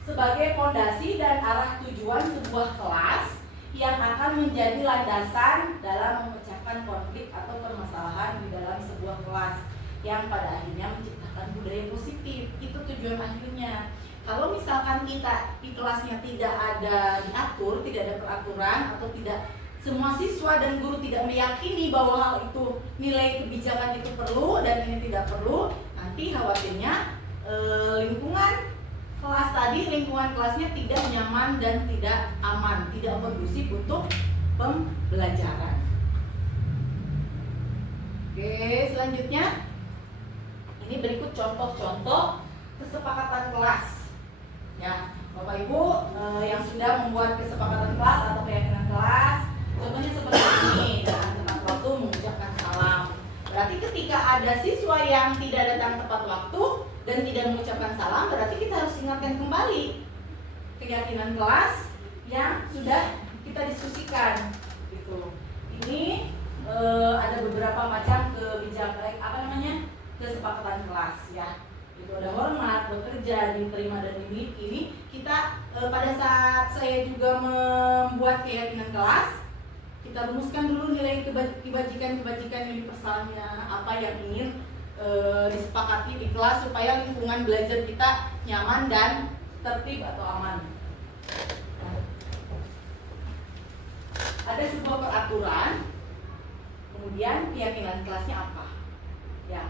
sebagai fondasi dan arah tujuan sebuah kelas yang akan menjadi landasan dalam memecahkan konflik atau permasalahan di dalam sebuah kelas yang pada akhirnya menciptakan budaya positif. Itu tujuan akhirnya. Kalau misalkan kita di kelasnya tidak ada diatur, tidak ada peraturan atau tidak semua siswa dan guru tidak meyakini bahwa hal itu, nilai kebijakan itu perlu dan ini tidak perlu, nanti khawatirnya lingkungan kelas tadi, lingkungan kelasnya tidak nyaman dan tidak aman, tidak kondusif untuk pembelajaran. Oke, selanjutnya ini berikut contoh-contoh kesepakatan kelas. Ya, Bapak Ibu yang sudah membuat kesepakatan kelas atau keyakinan kelas, contohnya seperti ini, dengan tepat waktu mengucapkan salam. Berarti ketika ada siswa yang tidak datang tepat waktu dan tidak mengucapkan salam, berarti kita harus ingatkan kembali keyakinan kelas yang sudah kita diskusikan. Gitu. Ini ada beberapa macam kebijakan, kesepakatan kelas ya. Itu ada hormat, bekerja, diterima dan dimiliki. Ini kita pada saat saya juga membuat keyakinan kelas, kita rumuskan dulu nilai kebajikan-kebajikan yang dipersalahnya, apa yang ingin disepakati di kelas supaya lingkungan belajar kita nyaman dan tertib atau aman. Ada sebuah peraturan, kemudian keyakinan kelasnya apa? Ya,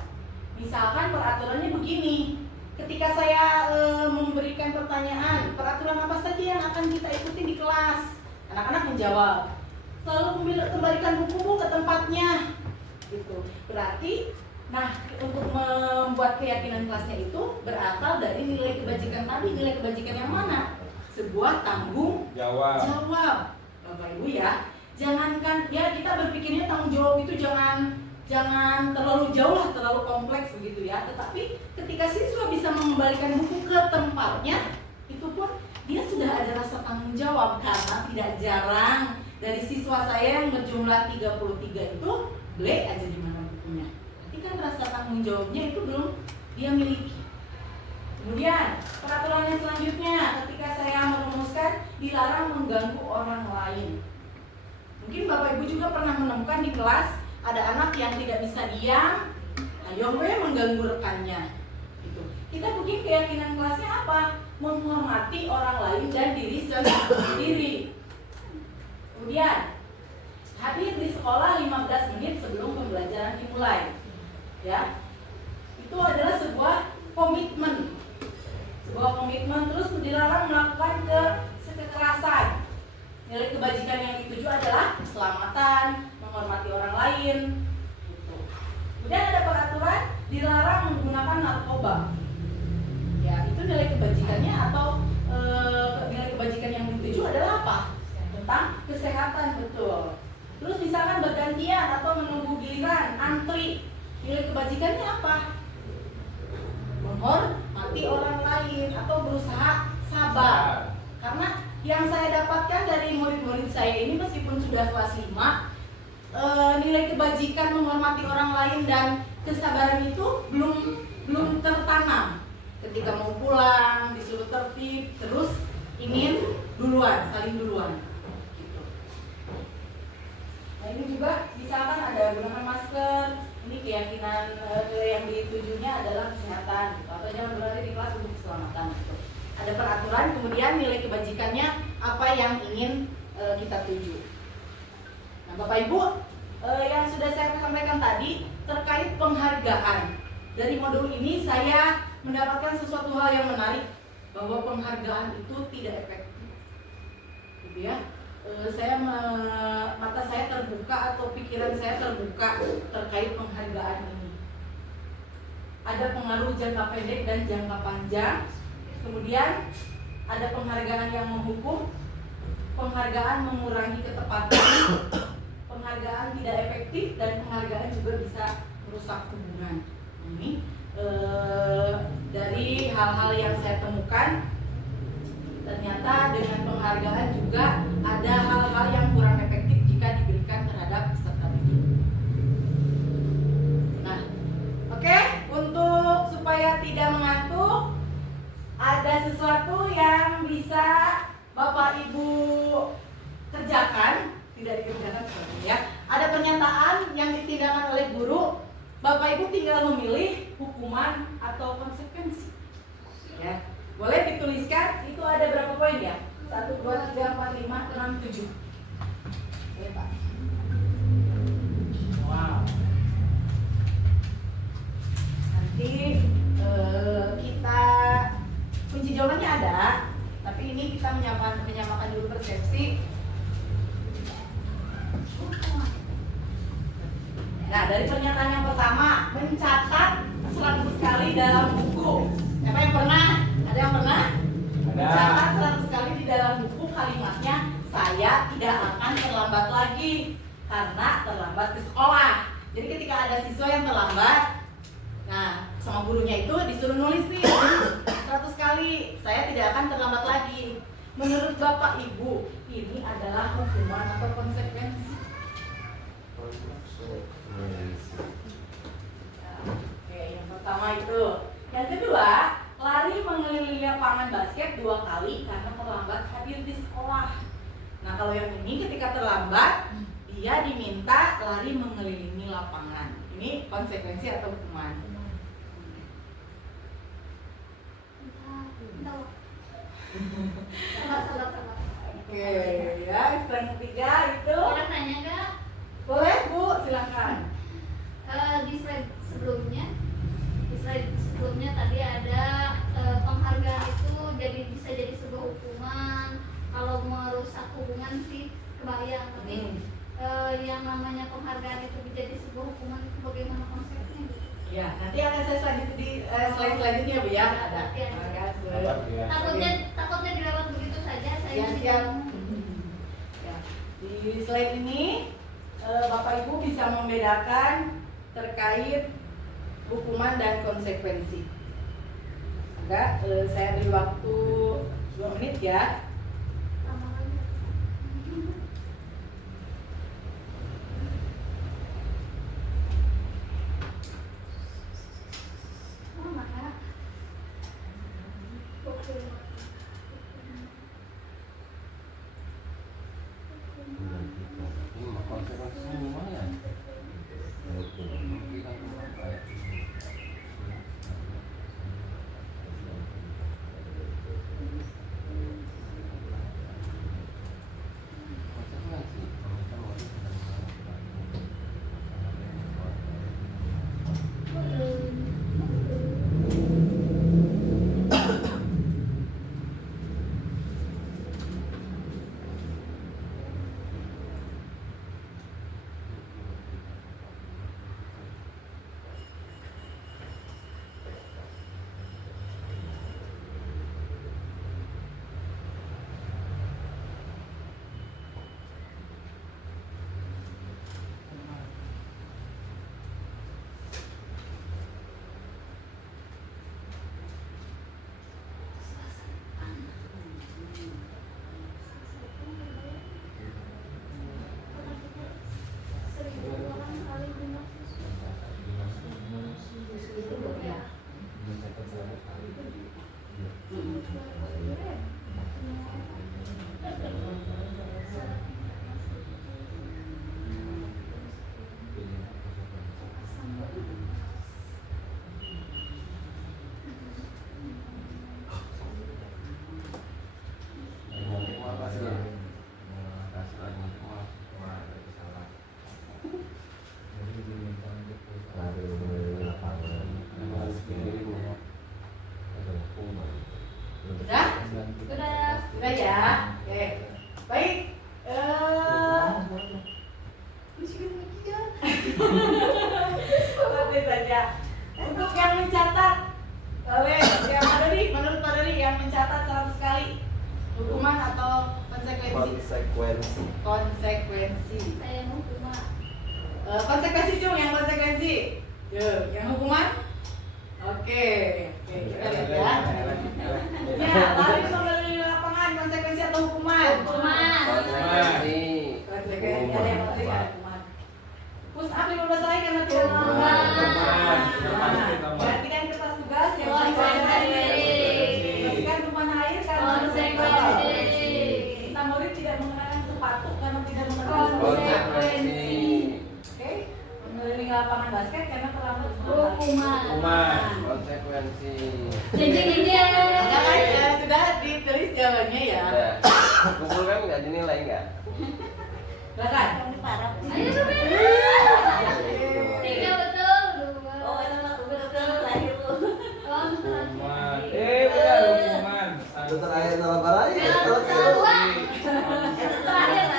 misalkan peraturannya begini. Ketika saya memberikan pertanyaan, peraturan apa saja yang akan kita ikuti di kelas? Anak-anak menjawab, selalu kembalikan buku-buku ke tempatnya. Gitu. Berarti, nah untuk membuat keyakinan kelasnya itu berasal dari nilai kebajikan tadi. Nilai kebajikan yang mana? Sebuah tanggung jawab. Bapak Ibu ya, jangankan ya kita berpikirnya tanggung jawab itu jangan terlalu jauh lah, terlalu kompleks begitu ya. Tetapi ketika siswa bisa mengembalikan buku ke tempatnya, itu pun dia sudah ada rasa tanggung jawab. Karena tidak jarang dari siswa saya yang berjumlah 33 itu beli aja di mana bukunya. Berarti kan rasa tanggung jawabnya itu belum dia miliki. Kemudian peraturan yang selanjutnya, ketika saya merumuskan dilarang mengganggu orang lain. Mungkin Bapak Ibu juga pernah menemukan di kelas ada anak yang tidak bisa diam, ayo gue mengganggu rekannya. Gitu. Kita bikin keyakinan kelasnya apa? Menghormati orang lain dan diri sendiri. Kemudian hadir di sekolah 15 menit sebelum pembelajaran dimulai. Ya, itu adalah sebuah komitmen. Sebuah komitmen, terus dilarang melakukan kekerasan. Nilai kebajikan yang dituju adalah keselamatan, menghormati orang lain. Gitu. Kemudian ada peraturan dilarang menggunakan narkoba. Ya, itu nilai kebajikannya atau nilai kebajikan yang dituju adalah apa? Tentang kesehatan, betul. Terus misalkan bergantian atau menunggu giliran, antri. Nilai kebajikannya apa? Menghormati orang lain atau berusaha sabar. Karena yang saya dapatkan dari murid-murid saya ini meskipun sudah kelas 5, nilai kebajikan menghormati orang lain dan kesabaran itu belum tertanam. Ketika mau pulang disuruh tertib, terus ingin duluan, saling duluan. Gitu. Nah ini juga misalkan ada gunakan masker. Ini keyakinan yang ditujunya adalah kesehatan, gitu. Atau jangan berada di kelas untuk keselamatan. Gitu. Ada peraturan, kemudian nilai kebajikannya apa yang ingin kita tuju. Nah Bapak Ibu, yang sudah saya sampaikan tadi terkait penghargaan. Dari modul ini saya mendapatkan sesuatu hal yang menarik, bahwa penghargaan itu tidak efektif. Gitu ya. Mata saya terbuka atau pikiran saya terbuka terkait penghargaan ini. Ada pengaruh jangka pendek dan jangka panjang. Kemudian ada penghargaan yang menghukum, penghargaan mengurangi ketepatan, penghargaan tidak efektif, dan penghargaan juga bisa merusak hubungan. Ini dari hal-hal yang saya temukan, ternyata dengan penghargaan juga ada hal-hal yang kurang efektif jika diberikan terhadap peserta didik. Nah, oke, untuk supaya tidak mengantuk, ada sesuatu yang bisa Bapak Ibu kerjakan, tidak dikerjakan seperti ya. Ada pernyataan yang ditindakan oleh guru, Bapak Ibu tinggal memilih hukuman atau konsekuensi. Ya. Boleh dituliskan, itu ada berapa poin ya? 1, 2, 3, 4, 5, 6, 7. Boleh, Pak. Wow. Nanti kita kunci jawabannya ada, tapi ini kita menyamakan dulu persepsi. Nah, dari pernyataan yang pertama, mencatat 100 kali dalam buku. Siapa yang pernah? Ada yang pernah? Ada. Mencatat 100 kali di dalam buku, kalimatnya saya tidak akan terlambat lagi karena terlambat ke sekolah. Jadi ketika ada siswa yang terlambat, nah sama gurunya itu disuruh nulis nih 100 kali, saya tidak akan terlambat lagi. Menurut Bapak Ibu, ini adalah hukuman atau konsekuensi? Oke, yang pertama itu. Yang kedua, lari mengelilingi lapangan basket 2 kali karena terlambat hadir di sekolah. Nah, kalau yang ini ketika terlambat, dia diminta lari mengelilingi lapangan. Ini konsekuensi atau hukuman? Sabar. Oke, ya, yang ketiga itu. Orang nanya nggak? Boleh, Bu, silakan. Di slide sebelumnya tadi ada penghargaan itu bisa jadi sebuah hukuman. Kalau merusak hubungan sih kebayang, tapi yang namanya penghargaan itu menjadi sebuah hukuman itu bagaimana konsepnya gitu? Ya, nanti akan saya selanjutnya di slide selanjutnya, Bu, ya. Ada. Takutnya dilewat begitu saja. Saya Ya, jadi siap. bingung. Ya. Di slide ini Bapak Ibu bisa membedakan terkait hukuman dan konsekuensi. Enggak, saya beri waktu 2 menit ya. Udah ya. Oke. Baik. Santai saja. Untuk yang mencatat, yang ada nih, menurut Pak Dari yang mencatat 100 kali hukuman atau konsekuensi? Konsekuensi. Saya mau cuma Konsekuensi Cung, yang konsekuensi. Yang hukuman? Oke, kita lihat ya. Ya, lari mengelilingi lapangan, konsekuensi atau hukuman? hukuman. Konsekuensi ada yang penting ada hukuman. Push up 15 kali karena tidak melanggar. Gantikan kertas tugas yang konsekuensi. Bersihkan tumpahan air karena Konsekuensi. kita murid tidak mengenakan sepatu karena tidak mengenakan Konsekuensi. Oke, mengelilingi lapangan basket karena terlambat Hukuman. Konsekuensi. Jadi Sudah ditulis jawabannya ya. Kumpul kan nggak dinilai nggak? Silakan. Ayo sepeda. 3 betul, 2. Oh, itu mah betul terakhir tuh. Oh, Hukuman. Benar hukuman. Dokter ayat dalam barang ya. Benar, betul. Terakhir.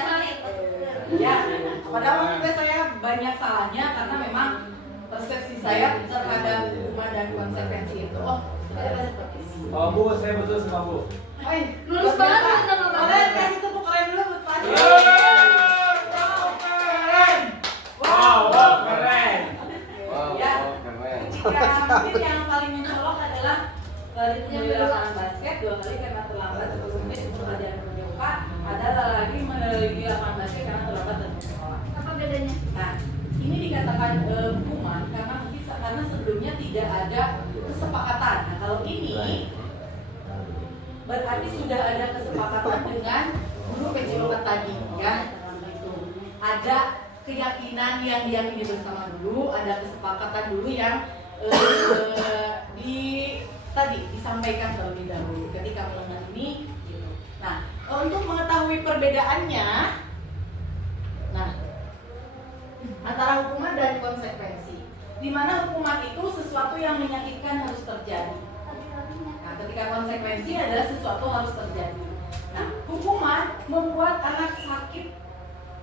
Ya, pada waktu itu saya banyak salahnya karena memang persepsi saya terhadap hukuman dan konsekuensi itu. Oh, ternyata seperti ini. Oh Bu, saya betul semua Bu. Oi, Lulus luar banget biasa. sama Bapak. Kalian kasih tepuk keren dulu buat Pak. Wow, keren. Wow, keren. Ya. keren. Jika mungkin yang paling mencolok adalah dari pembeli lapangan basket 2 kali karena terlambat 10 menit untuk pelajaran berjumpa. Ada lagi meneliti lapangan basket karena terlambat dan sekolah. Apa bedanya? Nah, ini dikatakan hukuman karena sebelumnya tidak ada kesepakatan. Nah, kalau ini berarti sudah ada kesepakatan dengan guru PJ4 tadi, ya. Itu ada keyakinan yang diyakini bersama dulu, ada kesepakatan dulu yang disampaikan terlebih dahulu ketika melakukan ini. Gitu. Nah, untuk mengetahui perbedaannya, nah antara hukuman dan konsekuensi, di mana hukuman itu sesuatu yang menyakitkan harus terjadi. Nah, ketika konsekuensi adalah sesuatu harus terjadi. Nah, hukuman membuat anak sakit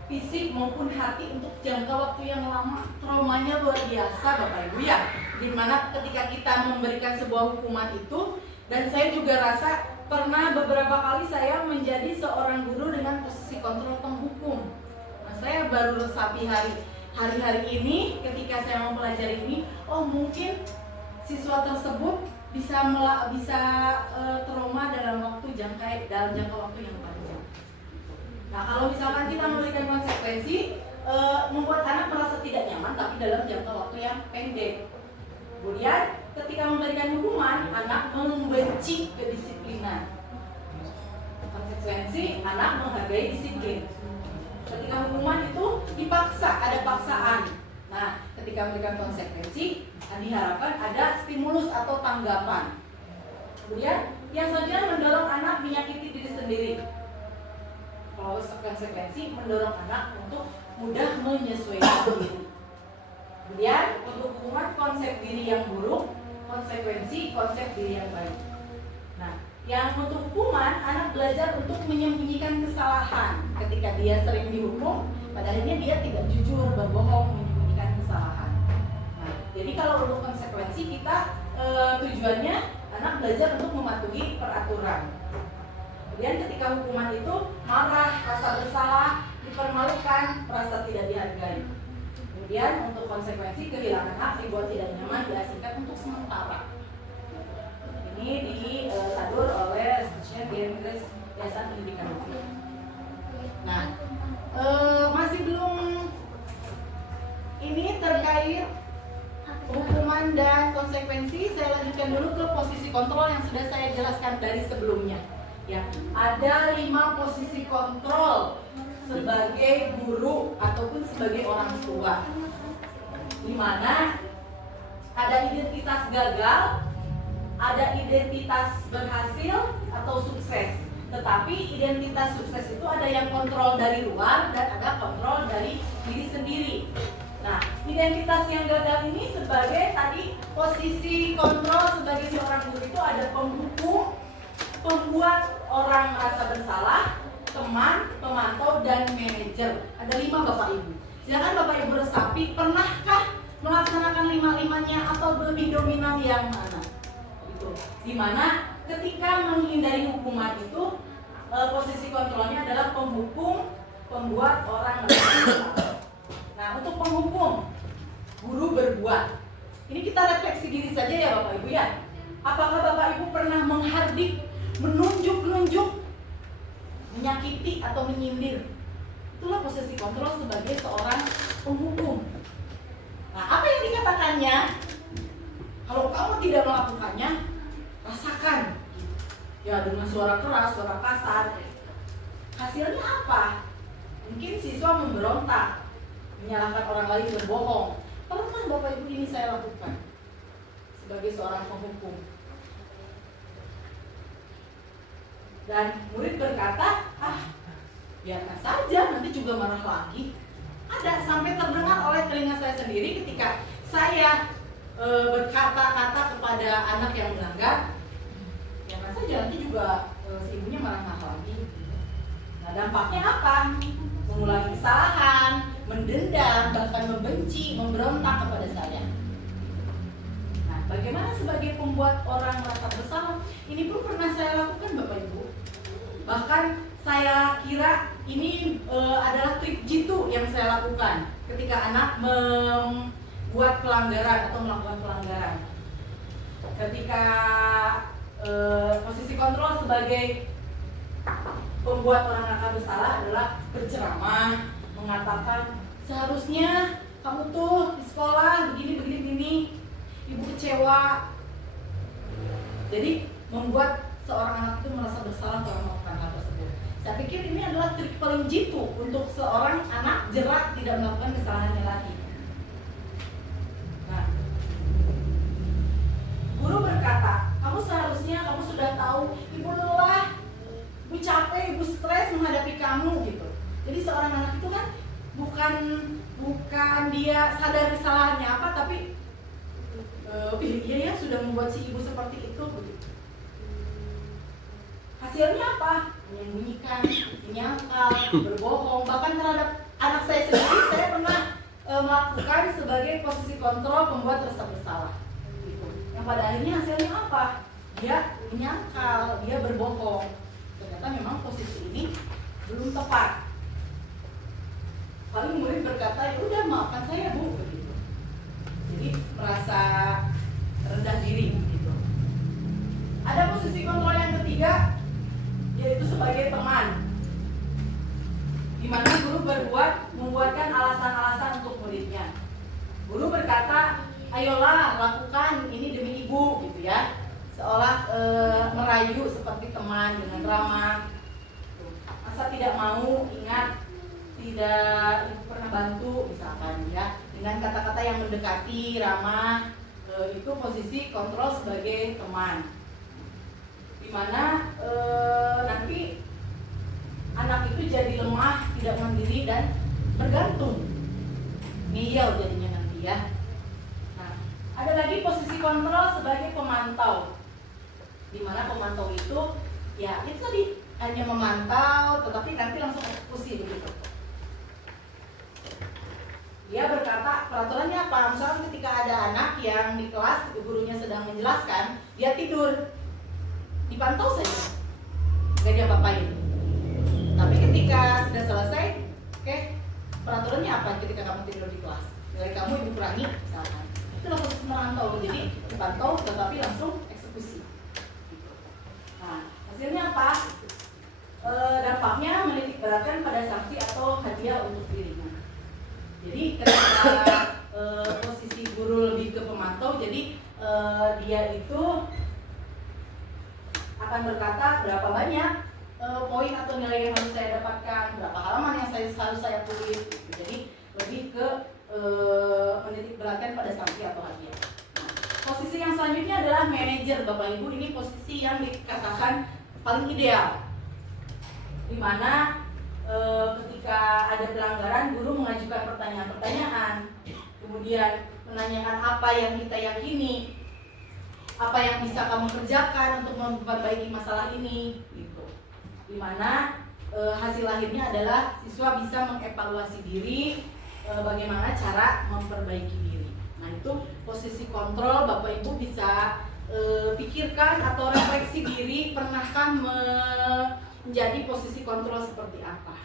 fisik maupun hati untuk jangka waktu yang lama. Traumanya luar biasa Bapak Ibu ya. Dimana ketika kita memberikan sebuah hukuman itu, dan saya juga rasa pernah beberapa kali saya menjadi seorang guru dengan posisi kontrol penghukum. Nah, saya baru resapi hari-hari ini ketika saya mempelajari ini, oh mungkin siswa tersebut bisa trauma dalam jangka waktu yang panjang. Nah, kalau misalkan kita memberikan konsekuensi, membuat anak merasa tidak nyaman tapi dalam jangka waktu yang pendek. Kemudian ketika memberikan hukuman, anak membenci kedisiplinan. Konsekuensi, anak menghargai disiplin. Ketika hukuman itu dipaksa, ada paksaan. Nah, ketika memberikan konsekuensi, diharapkan ada stimulus atau tanggapan. Kemudian yang selanjutnya mendorong anak menyakiti diri sendiri. Kalau konsekuensi mendorong anak untuk mudah menyesuaikan diri. Kemudian untuk hukuman konsep diri yang buruk, konsekuensi konsep diri yang baik. Nah, yang untuk hukuman anak belajar untuk menyembunyikan kesalahan. Ketika dia sering dihukum, pada akhirnya dia tidak jujur, berbohong, menyembunyikan kesalahan. Nah, jadi kalau untuk konsekuensi kita tujuannya anak belajar untuk mematuhi peraturan. Kemudian ketika hukuman itu marah, rasa bersalah, dipermalukan, merasa tidak dihargai. Kemudian untuk konsekuensi kehilangan hak, dibuat tidak nyaman, diasingkan untuk sementara. Ini disadur oleh Stephen Grace Yayasan Pendidikan Hukum. Nah, masih belum ini terkait hukuman dan konsekuensi. Saya lanjutkan dulu ke posisi kontrol yang sudah saya jelaskan dari sebelumnya. Ya, ada 5 posisi kontrol sebagai guru ataupun sebagai orang tua, di mana ada identitas gagal, ada identitas berhasil atau sukses. Tetapi identitas sukses itu ada yang kontrol dari luar dan ada kontrol dari diri sendiri. Nah, identitas yang gagal ini sebagai tadi posisi kontrol sebagai seorang guru itu ada penghukum, pembuat orang merasa bersalah, teman, pemantau, dan manajer. Ada 5 Bapak Ibu. Silakan Bapak Ibu resapi, pernahkah melaksanakan 5-5-nya atau lebih dominan yang mana? Itu. Dimana ketika menghindari hukuman itu posisi kontrolnya adalah penghukum, pembuat orang merasa bersalah. Nah, untuk penghukum, guru berbuat. Ini kita refleksi diri saja ya Bapak Ibu ya. Apakah Bapak Ibu pernah menghardik, menunjuk-nunjuk, menyakiti atau menyindir? Itulah posisi kontrol sebagai seorang penghukum. Nah, apa yang dikatakannya? Kalau kamu tidak melakukannya, rasakan. Ya, dengan suara keras, suara kasar. Hasilnya apa? Mungkin siswa memberontak, menyalahkan orang lain, berbohong. Pernah Bapak Ibu ini saya lakukan sebagai seorang penghukum. Dan murid berkata, biarkan saja, nanti juga marah lagi. Ada sampai terdengar oleh telinga saya sendiri ketika saya berkata-kata kepada anak yang melanggar, biarkan saja, nanti juga si ibunya marah-marah lagi. Nah, dampaknya apa? Mengulangi kesalahan, mendendam, bahkan membenci, memberontak kepada saya. Nah, bagaimana sebagai pembuat orang merasa bersalah? Ini pun pernah saya lakukan, Bapak Ibu. Bahkan saya kira ini adalah trik jitu yang saya lakukan ketika anak membuat pelanggaran atau melakukan pelanggaran. Ketika posisi kontrol sebagai pembuat orang nakal bersalah adalah berceramah, mengatakan seharusnya kamu tuh di sekolah begini, ibu kecewa. Jadi membuat seorang anak itu merasa bersalah kalau melakukan hal tersebut. Saya pikir ini adalah trik paling jitu untuk seorang anak jerak tidak melakukan kesalahannya lagi. Nah, guru berkata, kamu seharusnya, kamu sudah tahu, ibu lelah, ibu capek, ibu stres menghadapi kamu gitu. Jadi seorang anak itu kan bukan dia sadar kesalahannya apa, tapi dia sudah membuat si ibu seperti itu begitu. Hasilnya apa? Menyembunyikan, menyangkal, berbohong. Bahkan terhadap anak saya sendiri, saya pernah melakukan sebagai posisi kontrol pembuat rasa bersalah. Gitu. Yang pada akhirnya hasilnya apa? Dia menyangkal, dia berbohong. Ternyata memang posisi ini belum tepat. Paling murid berkata, ya udah maafkan saya bu, begitu. Jadi merasa rendah diri, gitu. Ada posisi kontrol yang ketiga, yaitu sebagai teman, di mana guru membuatkan alasan-alasan untuk muridnya. Guru berkata, ayolah lakukan ini demi ibu, gitu ya, seolah merayu seperti teman dengan ramah. Masa tidak mau, ingat tidak ibu pernah bantu misalkan ya, dengan kata-kata yang mendekati, ramah. Itu posisi kontrol sebagai teman, dimana nanti anak itu jadi lemah, tidak mandiri dan bergantung, ngeyel jadinya nanti ya. Nah, ada lagi posisi kontrol sebagai pemantau, dimana pemantau itu ya itu tadi hanya memantau, tetapi nanti langsung eksekusi begitu. Dia berkata peraturannya apa? Misalnya ketika ada anak yang di kelas gurunya sedang menjelaskan, dia tidur, dipantau saja, nggak diapa-apain. Tapi ketika sudah selesai, oke, peraturannya apa ketika kamu tidur di kelas? Dari kamu ibu kurangi misalkan. Itulah proses memantau. Jadi dipantau tetapi langsung eksekusi. Nah, hasilnya apa? Dampaknya menitik beratkan pada sanksi atau hadiah untuk dirinya. Jadi ketika posisi guru lebih ke pemantau, jadi dia itu akan berkata berapa banyak poin atau nilai yang harus saya dapatkan, berapa halaman yang harus saya tulis. Jadi lebih ke menitik beratkan pada sanksi atau hadiah. Nah, posisi yang selanjutnya adalah manajer, Bapak Ibu. Ini posisi yang dikatakan paling ideal, di mana ketika ada pelanggaran, guru mengajukan pertanyaan-pertanyaan, kemudian menanyakan apa yang kita yakini, apa yang bisa kamu kerjakan untuk memperbaiki masalah ini, gitu. Dimana hasil akhirnya adalah siswa bisa mengevaluasi diri, bagaimana cara memperbaiki diri. Nah, itu posisi kontrol. Bapak Ibu bisa pikirkan atau refleksi diri, pernahkah menjadi posisi kontrol seperti apa?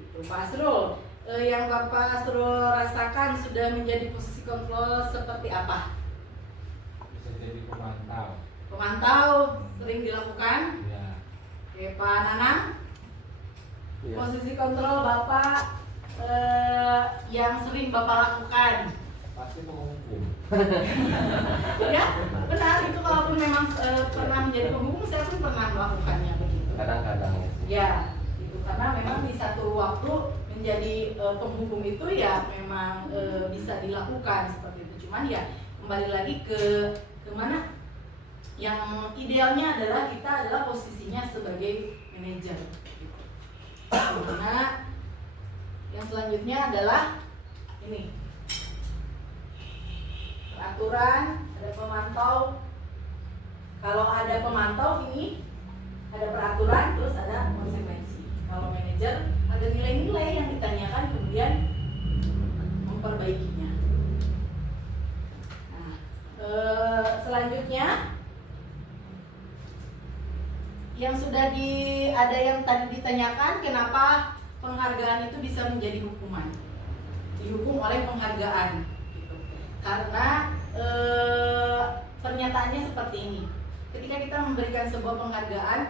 Gitu. Pak Asrul, yang Bapak Asrul rasakan sudah menjadi posisi kontrol seperti apa? Bisa jadi pemantau. Pemantau sering dilakukan. Ya. Oke, Pak Nanang, Iya. posisi kontrol Bapak yang sering Bapak lakukan. Pasti menghukum. Ya, benar, itu kalaupun memang pernah menjadi penghukum, saya pun pernah melakukannya begitu. Kadang-kadang Ya, itu karena memang di satu waktu menjadi penghukum itu ya memang bisa dilakukan seperti itu. Cuman ya kembali lagi ke mana? Yang idealnya adalah kita adalah posisinya sebagai manajer. Gitu. Nah, yang selanjutnya adalah ini peraturan, ada pemantau. Kalau ada pemantau ini ada peraturan, terus ada konsekuensi. Kalau manajer ada nilai-nilai yang ditanyakan, kemudian memperbaikinya. Nah, selanjutnya yang sudah ada yang tadi ditanyakan, kenapa penghargaan itu bisa menjadi hukuman, dihukum oleh penghargaan gitu. Karena pernyataannya seperti ini, ketika kita memberikan sebuah penghargaan,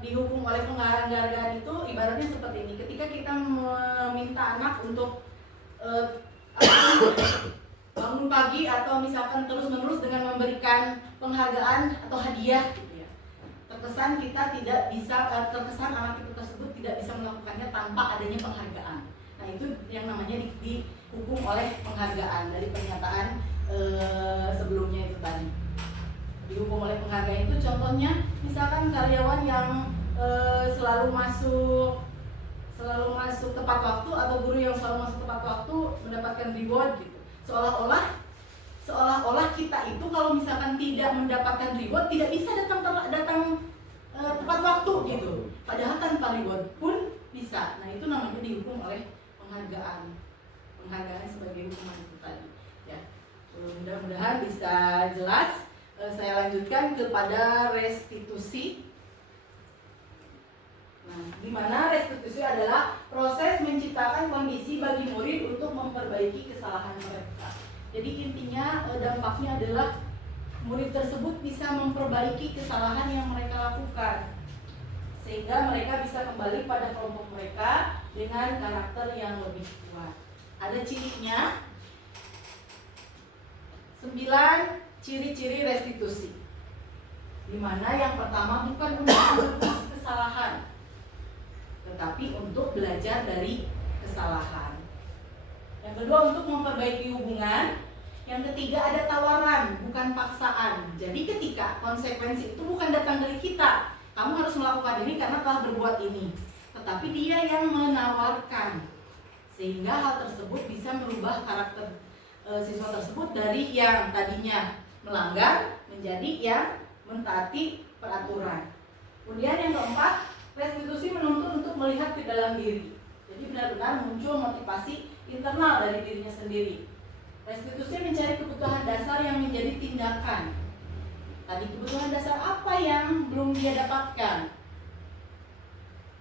dihukum oleh penghargaan itu ibaratnya seperti ini, ketika kita meminta anak untuk bangun pagi atau misalkan terus-menerus dengan memberikan penghargaan atau hadiah gitu ya, terkesan anak itu tersebut tidak bisa melakukannya tanpa adanya penghargaan. Nah, itu yang namanya dihukum oleh penghargaan dari pernyataan sebelumnya itu tadi. Dihukum oleh penghargaan itu contohnya misalkan karyawan yang selalu masuk tepat waktu, atau guru yang selalu masuk tepat waktu mendapatkan reward gitu. Seolah-olah kita itu kalau misalkan tidak mendapatkan reward tidak bisa datang tepat waktu gitu. Padahal tanpa reward pun bisa. Nah, itu namanya dihukum oleh penghargaan. Penghargaan sebagai hukuman itu tadi. Ya. Mudah-mudahan bisa jelas. Saya lanjutkan kepada restitusi. Nah, di mana restitusi adalah proses menciptakan kondisi bagi murid untuk memperbaiki kesalahan mereka. Jadi intinya dampaknya adalah murid tersebut bisa memperbaiki kesalahan yang mereka lakukan, sehingga mereka bisa kembali pada kelompok mereka dengan karakter yang lebih kuat. Ada cirinya, 9 ciri-ciri restitusi, di mana yang pertama bukan untuk menebus kesalahan, tetapi untuk belajar dari kesalahan. Yang kedua untuk memperbaiki hubungan. Yang ketiga ada tawaran, bukan paksaan. Jadi ketika konsekuensi itu bukan datang dari kita, kamu harus melakukan ini karena telah berbuat ini, tetapi dia yang menawarkan, sehingga hal tersebut bisa merubah karakter siswa tersebut dari yang tadinya melanggar menjadi yang mentaati peraturan. Kemudian yang keempat, restitusi menuntut untuk melihat ke dalam diri. Jadi benar-benar muncul motivasi internal dari dirinya sendiri. Restitusi mencari kebutuhan dasar yang menjadi tindakan. Tadi kebutuhan dasar apa yang belum dia dapatkan.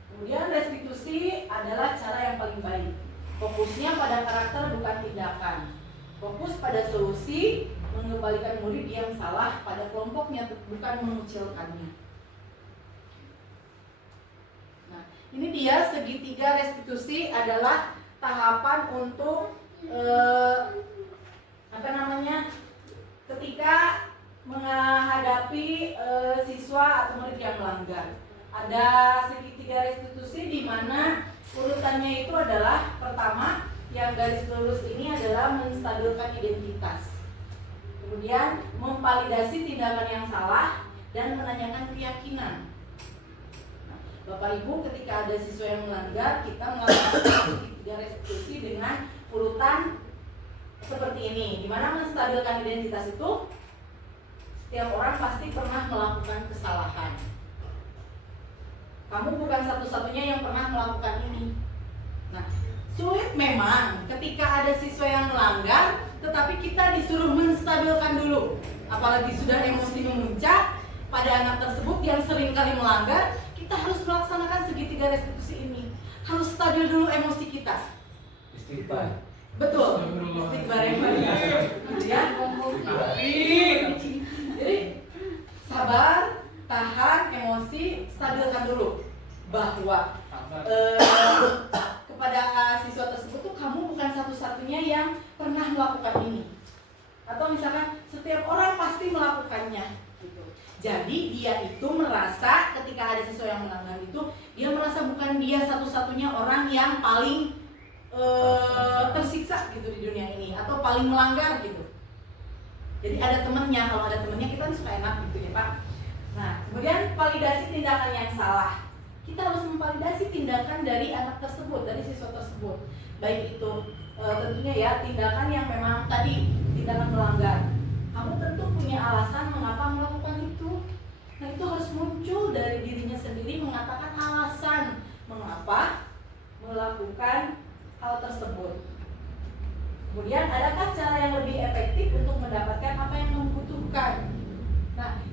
Kemudian restitusi adalah cara yang paling baik. Fokusnya pada karakter bukan tindakan. Fokus pada solusi, mengembalikan murid yang salah pada kelompoknya, bukan mengucilkannya. Nah, ini dia segitiga restitusi adalah tahapan untuk ketika menghadapi siswa atau murid yang melanggar. Ada segitiga restitusi di mana urutannya itu adalah pertama, yang garis lurus ini adalah menstabilkan identitas. Kemudian memvalidasi tindakan yang salah dan menanyakan keyakinan. Nah, Bapak Ibu, ketika ada siswa yang melanggar, kita melakukan segitiga restitusi dengan urutan seperti ini, di mana menstabilkan identitas itu setiap orang pasti pernah melakukan kesalahan. Kamu bukan satu-satunya yang pernah melakukan ini. Nah, sulit memang ketika ada siswa yang melanggar, tetapi kita disuruh menstabilkan dulu. Apalagi sudah emosi memuncak pada anak tersebut yang sering kali melanggar, kita harus melaksanakan segitiga restitusi ini. Harus stabil dulu emosi kita. Istighfar. Betul, istighfar yang baik. Kemudian jadi sabar, tahan emosi, stabilkan dulu bahwa kepada siswa tersebut tuh kamu bukan satu-satunya yang pernah melakukan ini, atau misalkan setiap orang pasti melakukannya gitu. Jadi dia itu merasa ketika ada siswa yang melanggar itu, dia merasa bukan dia satu-satunya orang yang paling tersiksa gitu di dunia ini, atau paling melanggar gitu. Jadi ada temennya, kalau ada temennya kita suka enak gitu ya Pak. Nah, kemudian validasi tindakan yang salah. kita harus memvalidasi tindakan dari anak tersebut, dari siswa tersebut. Baik itu tentunya ya tindakan yang memang tadi tindakan melanggar. Kamu tentu punya alasan mengapa melakukan itu. Nah, itu harus muncul dari dirinya sendiri, mengatakan alasan mengapa melakukan hal tersebut. Kemudian, adakah cara yang lebih efektif untuk mendapatkan apa yang kamu butuhkan? Nah,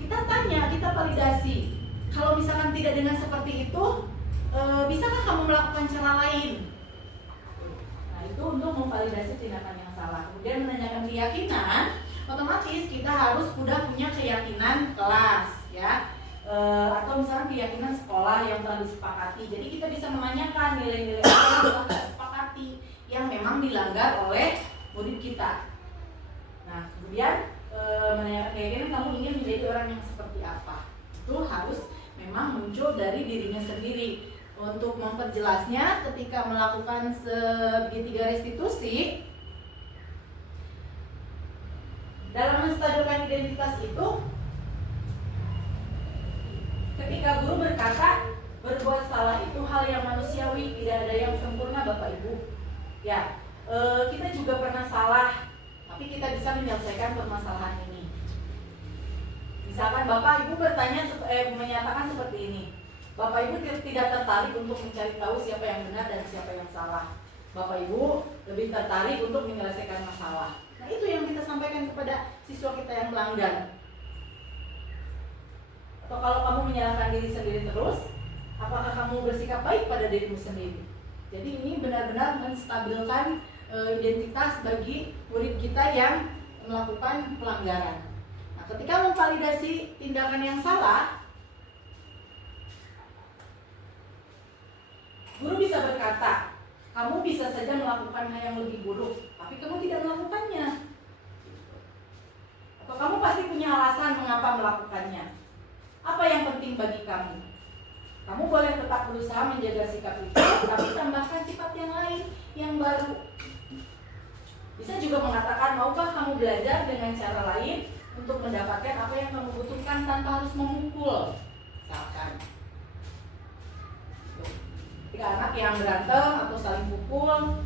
kita tanya, kita validasi. Kalau misalkan tidak dengan seperti itu, bisakah kamu melakukan cara lain? Nah, itu untuk memvalidasi tindakan yang salah. Kemudian menanyakan keyakinan, otomatis kita harus sudah punya keyakinan kelas, ya, atau misalnya keyakinan sekolah yang telah disepakati. Jadi kita bisa menanyakan nilai-nilai yang telah disepakati yang memang dilanggar oleh murid kita. Nah, kemudian menanyakan keyakinan kamu ingin menjadi orang yang seperti apa. Itu harus memang muncul dari dirinya sendiri. Untuk memperjelasnya, ketika melakukan segitiga restitusi, dalam menstabilkan identitas itu, ketika guru berkata berbuat salah itu hal yang manusiawi, tidak ada yang sempurna Bapak Ibu. Ya, kita juga pernah salah, tapi kita bisa menyelesaikan permasalahan ini. Misalkan Bapak Ibu menyatakan seperti ini, Bapak Ibu tidak tertarik untuk mencari tahu siapa yang benar dan siapa yang salah. Bapak Ibu lebih tertarik untuk menyelesaikan masalah. Nah, itu yang kita sampaikan kepada siswa kita yang melanggar. Atau kalau kamu menyalahkan diri sendiri terus, apakah kamu bersikap baik pada dirimu sendiri? Jadi ini benar-benar menstabilkan identitas bagi murid kita yang melakukan pelanggaran. Nah, ketika memvalidasi tindakan yang salah, guru bisa berkata, kamu bisa saja melakukan hal yang lebih buruk, tapi kamu tidak melakukannya. Atau kamu pasti punya alasan mengapa melakukannya. Apa yang penting bagi kamu? Kamu boleh tetap berusaha menjaga sikap itu, tapi tambahkan sifat yang lain, yang baru. Bisa juga mengatakan, maukah kamu belajar dengan cara lain untuk mendapatkan apa yang kamu butuhkan tanpa harus memukul? Misalkan, ketika anak yang berantem atau saling pukul,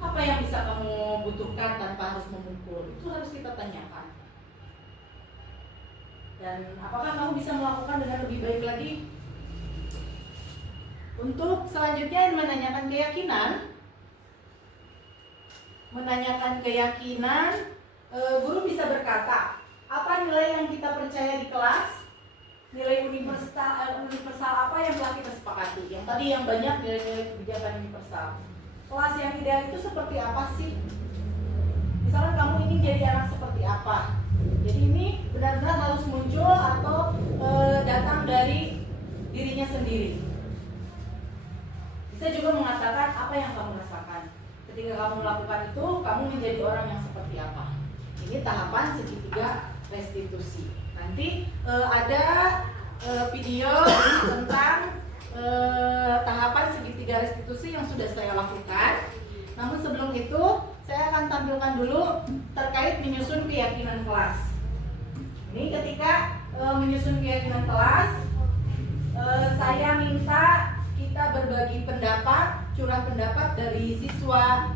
apa yang bisa kamu butuhkan tanpa harus memukul? Itu harus kita tanyakan. Dan apakah kamu bisa melakukan dengan lebih baik lagi? Untuk selanjutnya menanyakan keyakinan, guru bisa berkata, apa nilai yang kita percaya di kelas? Nilai universal apa yang telah kita sepakati? Yang tadi yang banyak nilai-nilai kebijakan universal. Kelas yang ideal itu seperti apa sih? Misalkan kamu ingin jadi anak seperti apa? Jadi ini benar-benar harus muncul atau datang dari dirinya sendiri. Bisa juga mengatakan apa yang kamu rasakan. Ketika kamu melakukan itu, kamu menjadi orang yang seperti apa. Ini tahapan segitiga restitusi. Nanti ada video tentang tahapan segitiga restitusi yang sudah saya lakukan. Namun sebelum itu, saya akan tampilkan dulu terkait menyusun keyakinan kelas. Ini ketika menyusun keyakinan kelas, saya minta kita berbagi pendapat, curah pendapat dari siswa,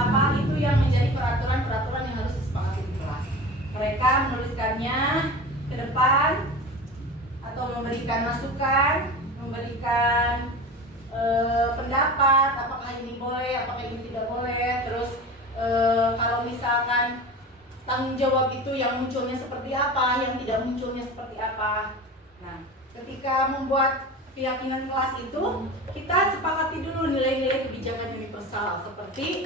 apa itu yang menjadi peraturan-peraturan yang harus disepakati di kelas. Mereka menuliskannya ke depan atau memberikan masukan, memberikan pendapat, apakah ini boleh, apakah ini tidak boleh. Terus kalau misalkan tanggung jawab itu yang munculnya seperti apa, yang tidak munculnya seperti apa. Nah, ketika membuat keyakinan kelas itu, kita sepakati dulu nilai-nilai kebijakan universal seperti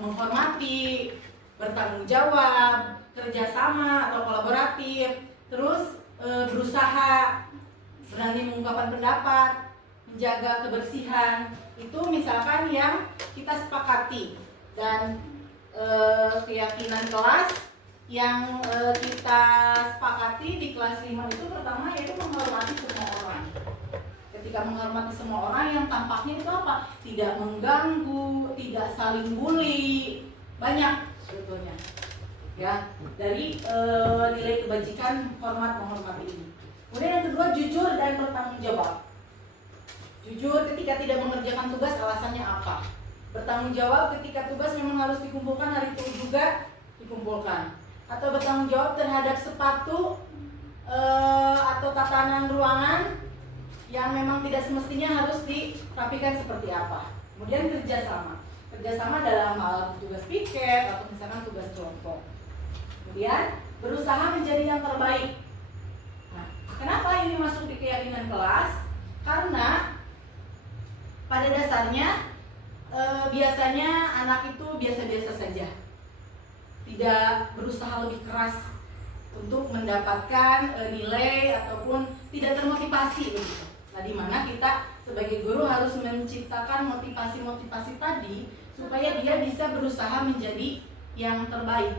menghormati, bertanggung jawab, kerjasama atau kolaboratif, terus berusaha, berani mengungkapkan pendapat, menjaga kebersihan. Itu misalkan yang kita sepakati. Dan keyakinan kelas yang kita sepakati di kelas 5 itu pertama yaitu menghormati semua orang. Ketika menghormati semua orang yang tampaknya itu apa? Tidak mengganggu, tidak saling bully, banyak sebetulnya. ya, dari nilai kebajikan hormat menghormati ini. Kemudian yang kedua, jujur dan bertanggung jawab. Jujur ketika tidak mengerjakan tugas, alasannya apa? Bertanggung jawab ketika tugas memang harus dikumpulkan hari itu juga dikumpulkan. Atau bertanggung jawab terhadap sepatu atau tatanan ruangan yang memang tidak semestinya harus dirapikan seperti apa. Kemudian kerjasama. Kerjasama dalam hal tugas piket atau misalkan tugas kelompok. Kemudian berusaha menjadi yang terbaik. Nah, kenapa ini masuk di keyakinan kelas? Karena pada dasarnya biasanya anak itu biasa-biasa saja, tidak berusaha lebih keras untuk mendapatkan nilai ataupun tidak termotivasi begitu. Nah, di mana kita sebagai guru harus menciptakan motivasi-motivasi tadi supaya dia bisa berusaha menjadi yang terbaik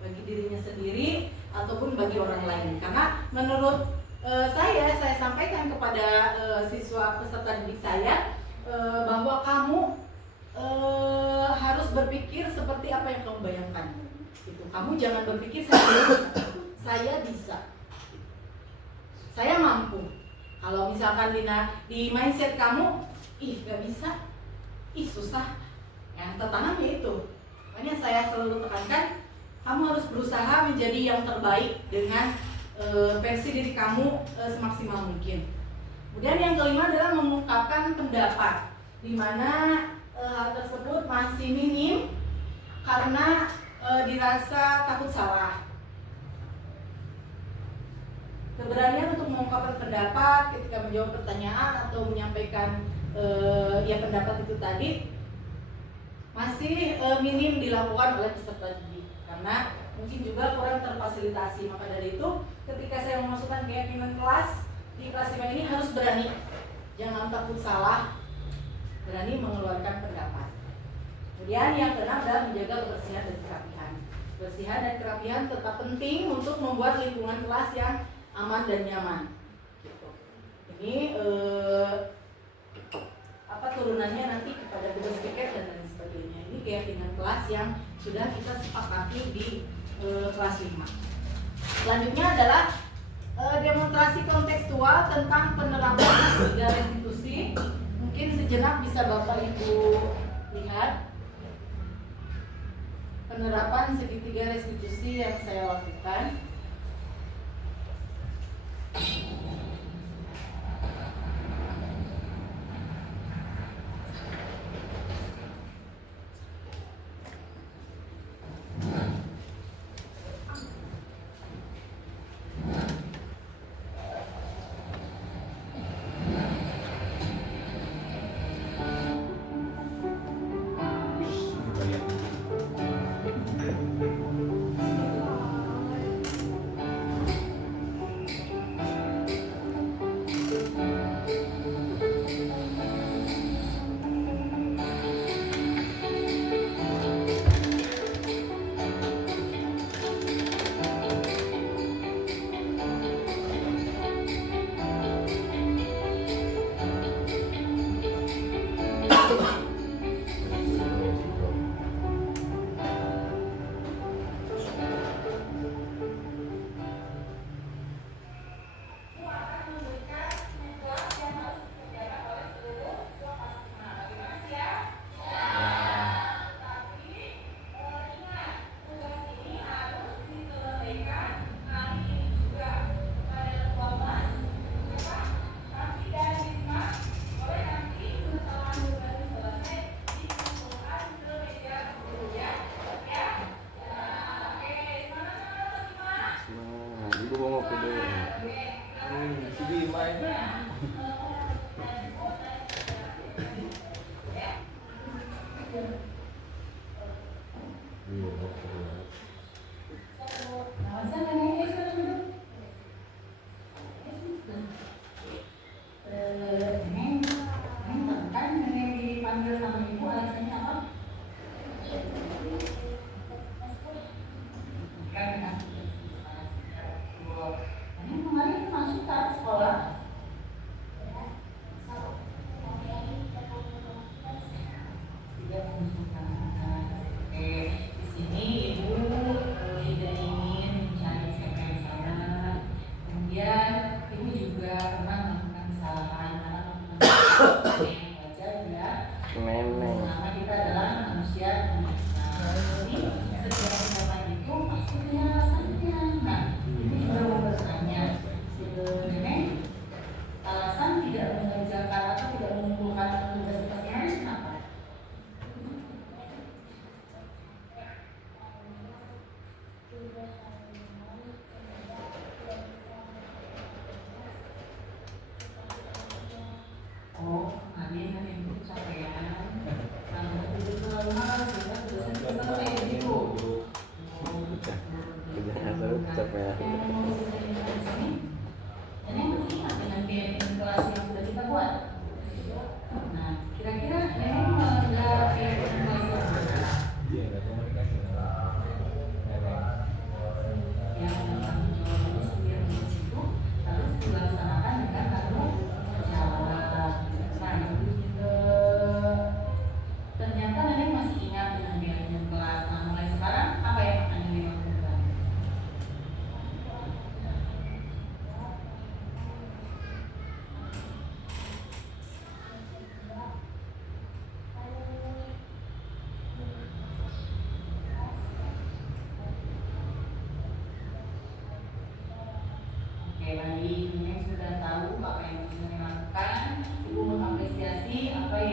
bagi dirinya sendiri ataupun bagi orang lain. Karena menurut saya sampaikan kepada siswa peserta didik saya bahwa kamu harus berpikir seperti apa yang kamu bayangkan. Gitu. Kamu jangan berpikir saya bisa, saya mampu. Kalau misalkan di mindset kamu, ih gak bisa, ih susah, yang tertanam ya itu. Makanya saya selalu tekankan, kamu harus berusaha menjadi yang terbaik dengan versi diri kamu semaksimal mungkin. Kemudian yang kelima adalah mengungkapkan pendapat, di mana hal tersebut masih minim karena dirasa takut salah. Keberanian untuk mengungkapkan pendapat ketika menjawab pertanyaan atau menyampaikan pendapat itu tadi masih minim dilakukan oleh peserta didik karena mungkin juga kurang terfasilitasi. Maka dari itu ketika saya memasukkan keyakinan kelas di kelas 5 ini harus berani, jangan takut salah, berani mengeluarkan pendapat. Kemudian yang keenam adalah menjaga kebersihan dan kerapihan. Kebersihan dan kerapihan tetap penting untuk membuat lingkungan kelas yang aman dan nyaman. Gitu. Ini turunannya nanti kepada tugas piket dan lain sebagainya. Ini keyakinan kelas yang sudah kita sepakati di kelas 5. Selanjutnya adalah demonstrasi kontekstual tentang penerapan segitiga restitusi. Mungkin sejenak bisa Bapak Ibu lihat penerapan segitiga restitusi yang saya lakukan.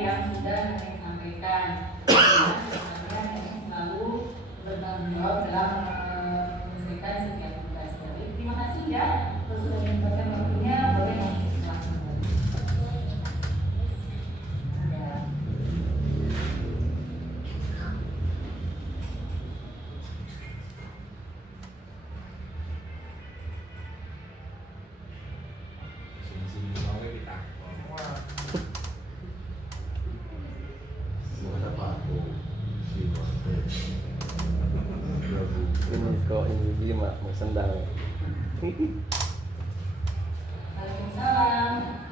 yang sudah saya sampaikan. Saya selalu bertanggung jawab dalam menyelesaikan setiap tugas. Jadi terima kasih ya. Terus sudah menyempatkan waktunya, boleh masuk ke kelas kembali. Ya. Sini-sini mau kita. Ini kok ini gimana mau sendal. Waalaikumsalam.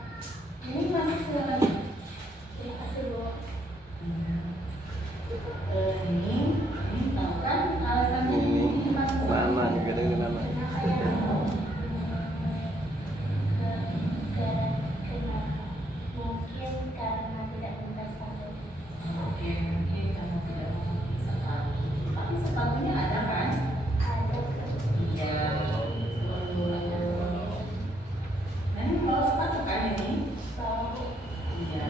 Ini masih segalanya. Terima kasih Bu. Ini tahu kan alasannya Ini masuk. nama gede nama. Mungkin karena tidak minta sepatu. Oke, mungkin kamu tidak memiliki sepatu. Tapi sepatunya ada kan? Ada Iya. Nah, ini bawa sepatu kan ini? bau. Iya.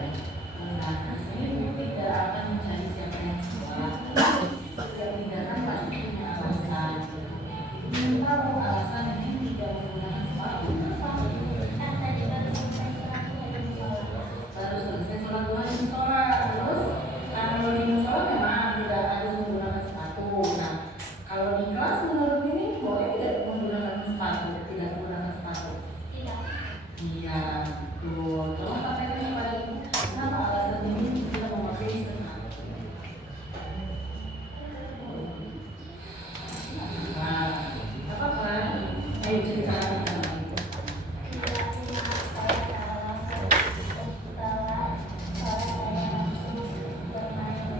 Nah, ini tidak akan mencari siapa yang salah. Setiap tindakan pasti punya alasan. Ini tahu alasan ini tidak menggunakan sepatu. Kan tadi baru selesai sholat ada di sholat. Baru selesai sholat duha di musola. Terus kalau di musola memang tidak harus menggunakan sepatu. Nah, kalau di kelas menurut ini boleh tidak menggunakan sepatu? Tidak menggunakan sepatu. Tidak. Iya, betul. Tolong sampaikan kepada ibu kenapa alasan ini tidak memakai sepatu. Nah, apa-apa? Ayo ceritakan sama ibu. Tidak maaf saya salah. Setelah sholat saya langsung bermain.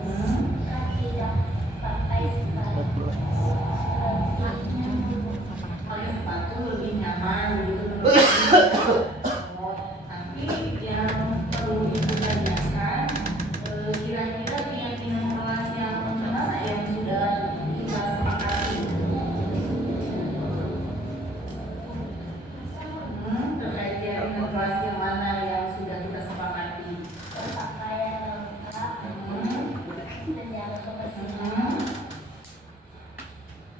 Kan tidak pakai sepatu. Pakai sepatu lebih nyaman gitu. Tapi yang perlu ditanyakan, kira-kira keyakinan kelas yang mana yang sudah kita sepakati? Terkait keyakinan kelas yang mana yang sudah kita sepakati? Berpakaian lengkap dan jaga kebersihan.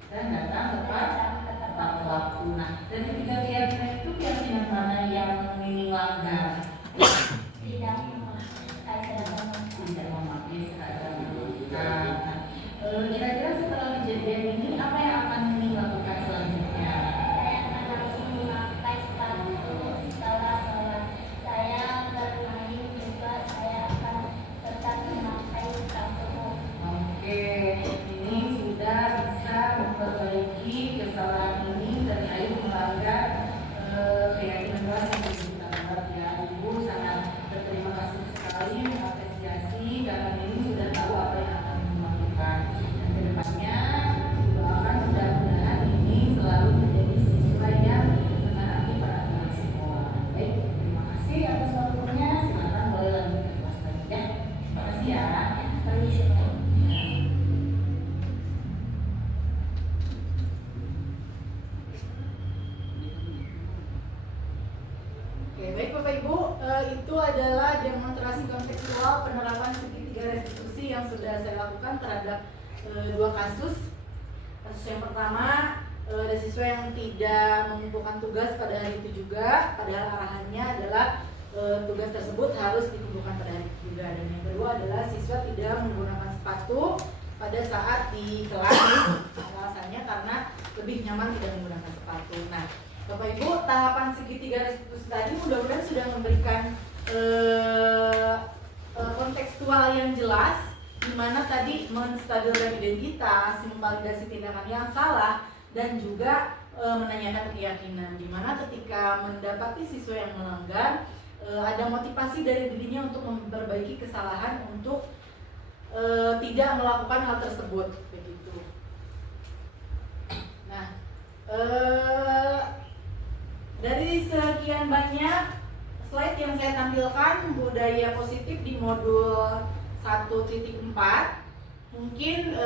Dan datang tepat waktu. Nah, dari tiga keyakinan itu keyakinan mana yang ini langgar? Tidak memakai seragam lengkap. Tidak memakai seragam lengkap. Nah, kira-kira setelah kejadian ini apa yang akan Mimi lakukan selanjutnya? Saya akan langsung memakai sepatu setelah sholat. Saya bermain juga saya akan tetap memakai sepatu. Oke, ini sudah bisa memperbaiki kesalahan ini terkait melanggar keyakinan kelas yang sudah kita anggap ya. Ibu sangat berterima kasih sekali, mengapresiasi karena ini sudah tahu apa yang akan dilakukan. Dan kedepannya doakan mudah-mudahan ini selalu menjadi siswa yang menaati peraturan sekolah. Baik, terima kasih atas waktunya. Silakan boleh lanjut ke kelas lagi ya. Terima kasih ya. Permisi, Bu. Oke, baik Bapak Ibu, itu adalah demonstrasi kontekstual penerapan segitiga restitusi yang sudah saya lakukan terhadap dua kasus. Kasus yang pertama, ada siswa yang tidak mengumpulkan tugas pada hari itu juga, padahal arahannya adalah tugas tersebut harus dikumpulkan pada hari itu juga. Dan yang kedua adalah siswa tidak menggunakan sepatu pada saat di kelas, alasannya karena lebih nyaman tidak menggunakan sepatu. Nah, Bapak Ibu, tahapan segitiga restitusi tadi mudah-mudahan sudah memberikan kontekstual yang jelas, di mana tadi menstabilkan identitas, memvalidasi tindakan yang salah, dan juga menanyakan keyakinan. Di mana ketika mendapati siswa yang melanggar, ada motivasi dari dirinya untuk memperbaiki kesalahan untuk tidak melakukan hal tersebut, begitu. Nah, dari sekian banyak slide yang saya tampilkan budaya positif di modul 1.4, mungkin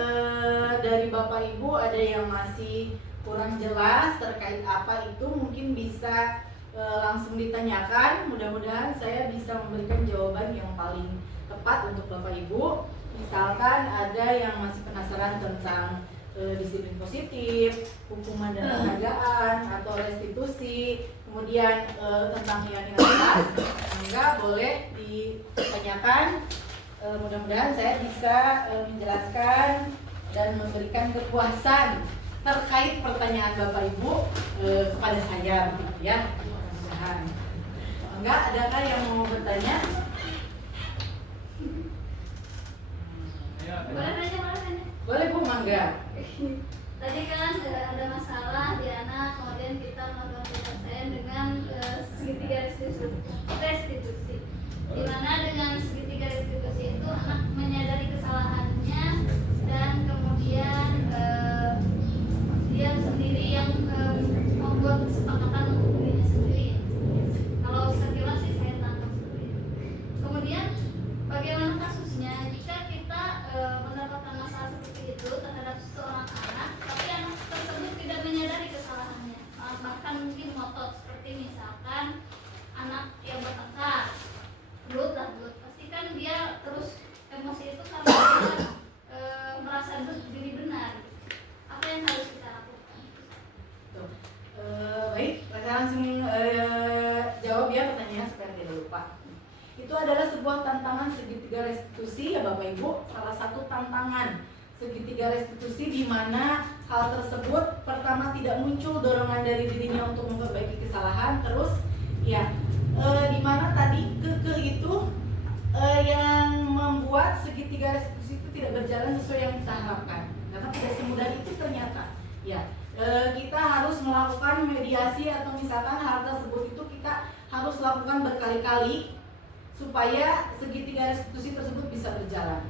dari Bapak Ibu ada yang masih kurang jelas terkait apa itu, mungkin bisa langsung ditanyakan. Mudah-mudahan saya bisa memberikan jawaban yang paling tepat tepat untuk Bapak Ibu. Misalkan ada yang masih penasaran tentang disiplin positif, hukuman dan penghargaan, atau restitusi, kemudian tentang keyakinan keras, maka boleh ditanyakan. Mudah-mudahan saya bisa menjelaskan dan memberikan kepuasan terkait pertanyaan Bapak Ibu kepada saya, begitu ya. Mudah-mudahan. Enggak, adakah yang mau bertanya? Boleh nanya. Boleh Bu, mangga. Tadi kan ada masalah di anak, kemudian kita melakukan penyelesaian dengan segitiga restitusi. Di mana dengan segitiga restitusi itu anak menyadari kesalahannya dan kemudian dia sendiri yang membuat kesepakatan untuk dirinya sendiri. Kalau sekilas sih saya tangkap seperti itu. Kemudian bagaimana kasusnya jika kita mendapatkan masalah seperti itu terhadap seorang anak, tapi anak tersebut tidak menyadari kesalahannya, bahkan mungkin ngotot, seperti misalkan anak yang bertengkar, gelut, pasti kan dia terus emosi itu karena dia merasa diri benar. Apa yang harus kita lakukan? Baik, saya langsung jawab ya pertanyaan supaya tidak lupa. Itu adalah sebuah tantangan segitiga restitusi ya Bapak Ibu. Salah satu tantangan segitiga restitusi di mana hal tersebut pertama tidak muncul dorongan dari dirinya untuk memperbaiki kesalahan, terus ya di mana tadi kekeh itu yang membuat segitiga restitusi itu tidak berjalan sesuai yang kita harapkan. Karena tidak semudah itu ternyata. Ya, kita harus melakukan mediasi atau misalkan hal tersebut itu kita harus lakukan berkali-kali supaya segitiga restitusi tersebut bisa berjalan.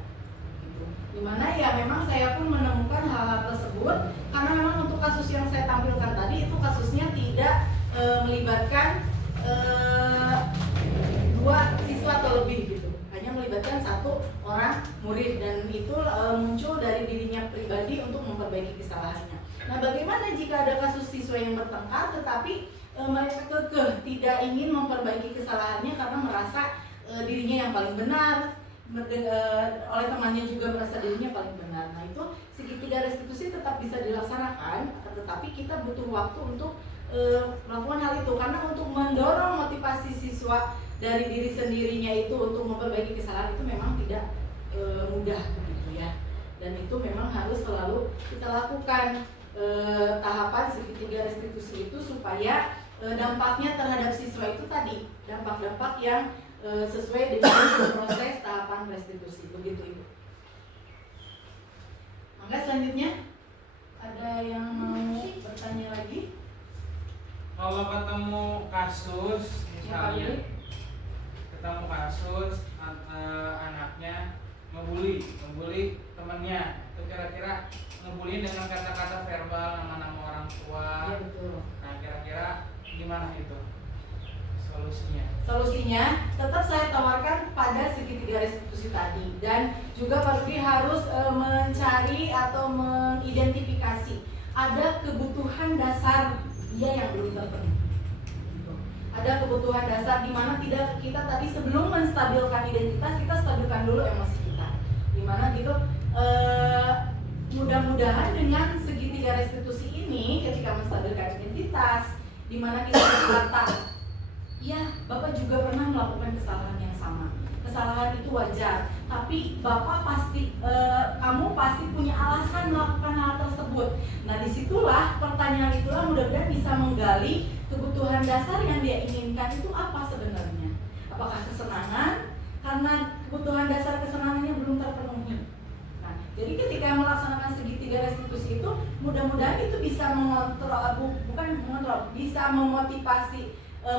Gitu. Dimana ya memang saya pun menemukan hal-hal tersebut karena memang untuk kasus yang saya tampilkan tadi itu kasusnya tidak melibatkan dua siswa atau lebih gitu, hanya melibatkan satu orang murid dan itu muncul dari dirinya pribadi untuk memperbaiki kesalahannya. Nah, bagaimana jika ada kasus siswa yang bertengkar tetapi mereka kekeh tidak ingin memperbaiki kesalahannya karena merasa dirinya yang paling benar, oleh temannya juga merasa dirinya paling benar. Nah, itu segitiga restitusi tetap bisa dilaksanakan, tetapi kita butuh waktu untuk melakukan hal itu karena untuk mendorong motivasi siswa dari diri sendirinya itu untuk memperbaiki kesalahan itu memang tidak mudah begitu ya. Dan itu memang harus selalu kita lakukan tahapan segitiga restitusi itu supaya dampaknya terhadap siswa itu tadi dampak-dampak yang sesuai dengan proses tahapan restitusi begitu Ibu. Maka selanjutnya ada yang mau bertanya lagi? Kalau ketemu kasus misalnya ketemu kasus anaknya ngebully temannya, itu kira-kira ngebully dengan kata-kata verbal, nama-nama orang tua. Iya betul. Nah, kira-kira gimana itu Solusinya tetap saya tawarkan pada segitiga restitusi tadi, dan juga Pak Rudi harus mencari atau mengidentifikasi ada kebutuhan dasar dia yang belum terpenuhi. Ada kebutuhan dasar di mana tidak kita tadi sebelum menstabilkan identitas, kita stabilkan dulu emosi kita. Di mana gitu mudah-mudahan dengan segitiga restitusi ini ketika menstabilkan identitas, di mana kita berkata, ya Bapak juga pernah melakukan kesalahan yang sama. Kesalahan itu wajar, tapi Bapak pasti, kamu pasti punya alasan melakukan hal tersebut. Nah, disitulah pertanyaan itulah mudah-mudahan bisa menggali kebutuhan dasar yang dia inginkan itu apa sebenarnya. Apakah kesenangan? Karena kebutuhan dasar kesenangannya belum terpenuhi. Nah, jadi ketika melaksanakan segitiga restitusi itu, mudah-mudahan itu bisa bisa memotivasi,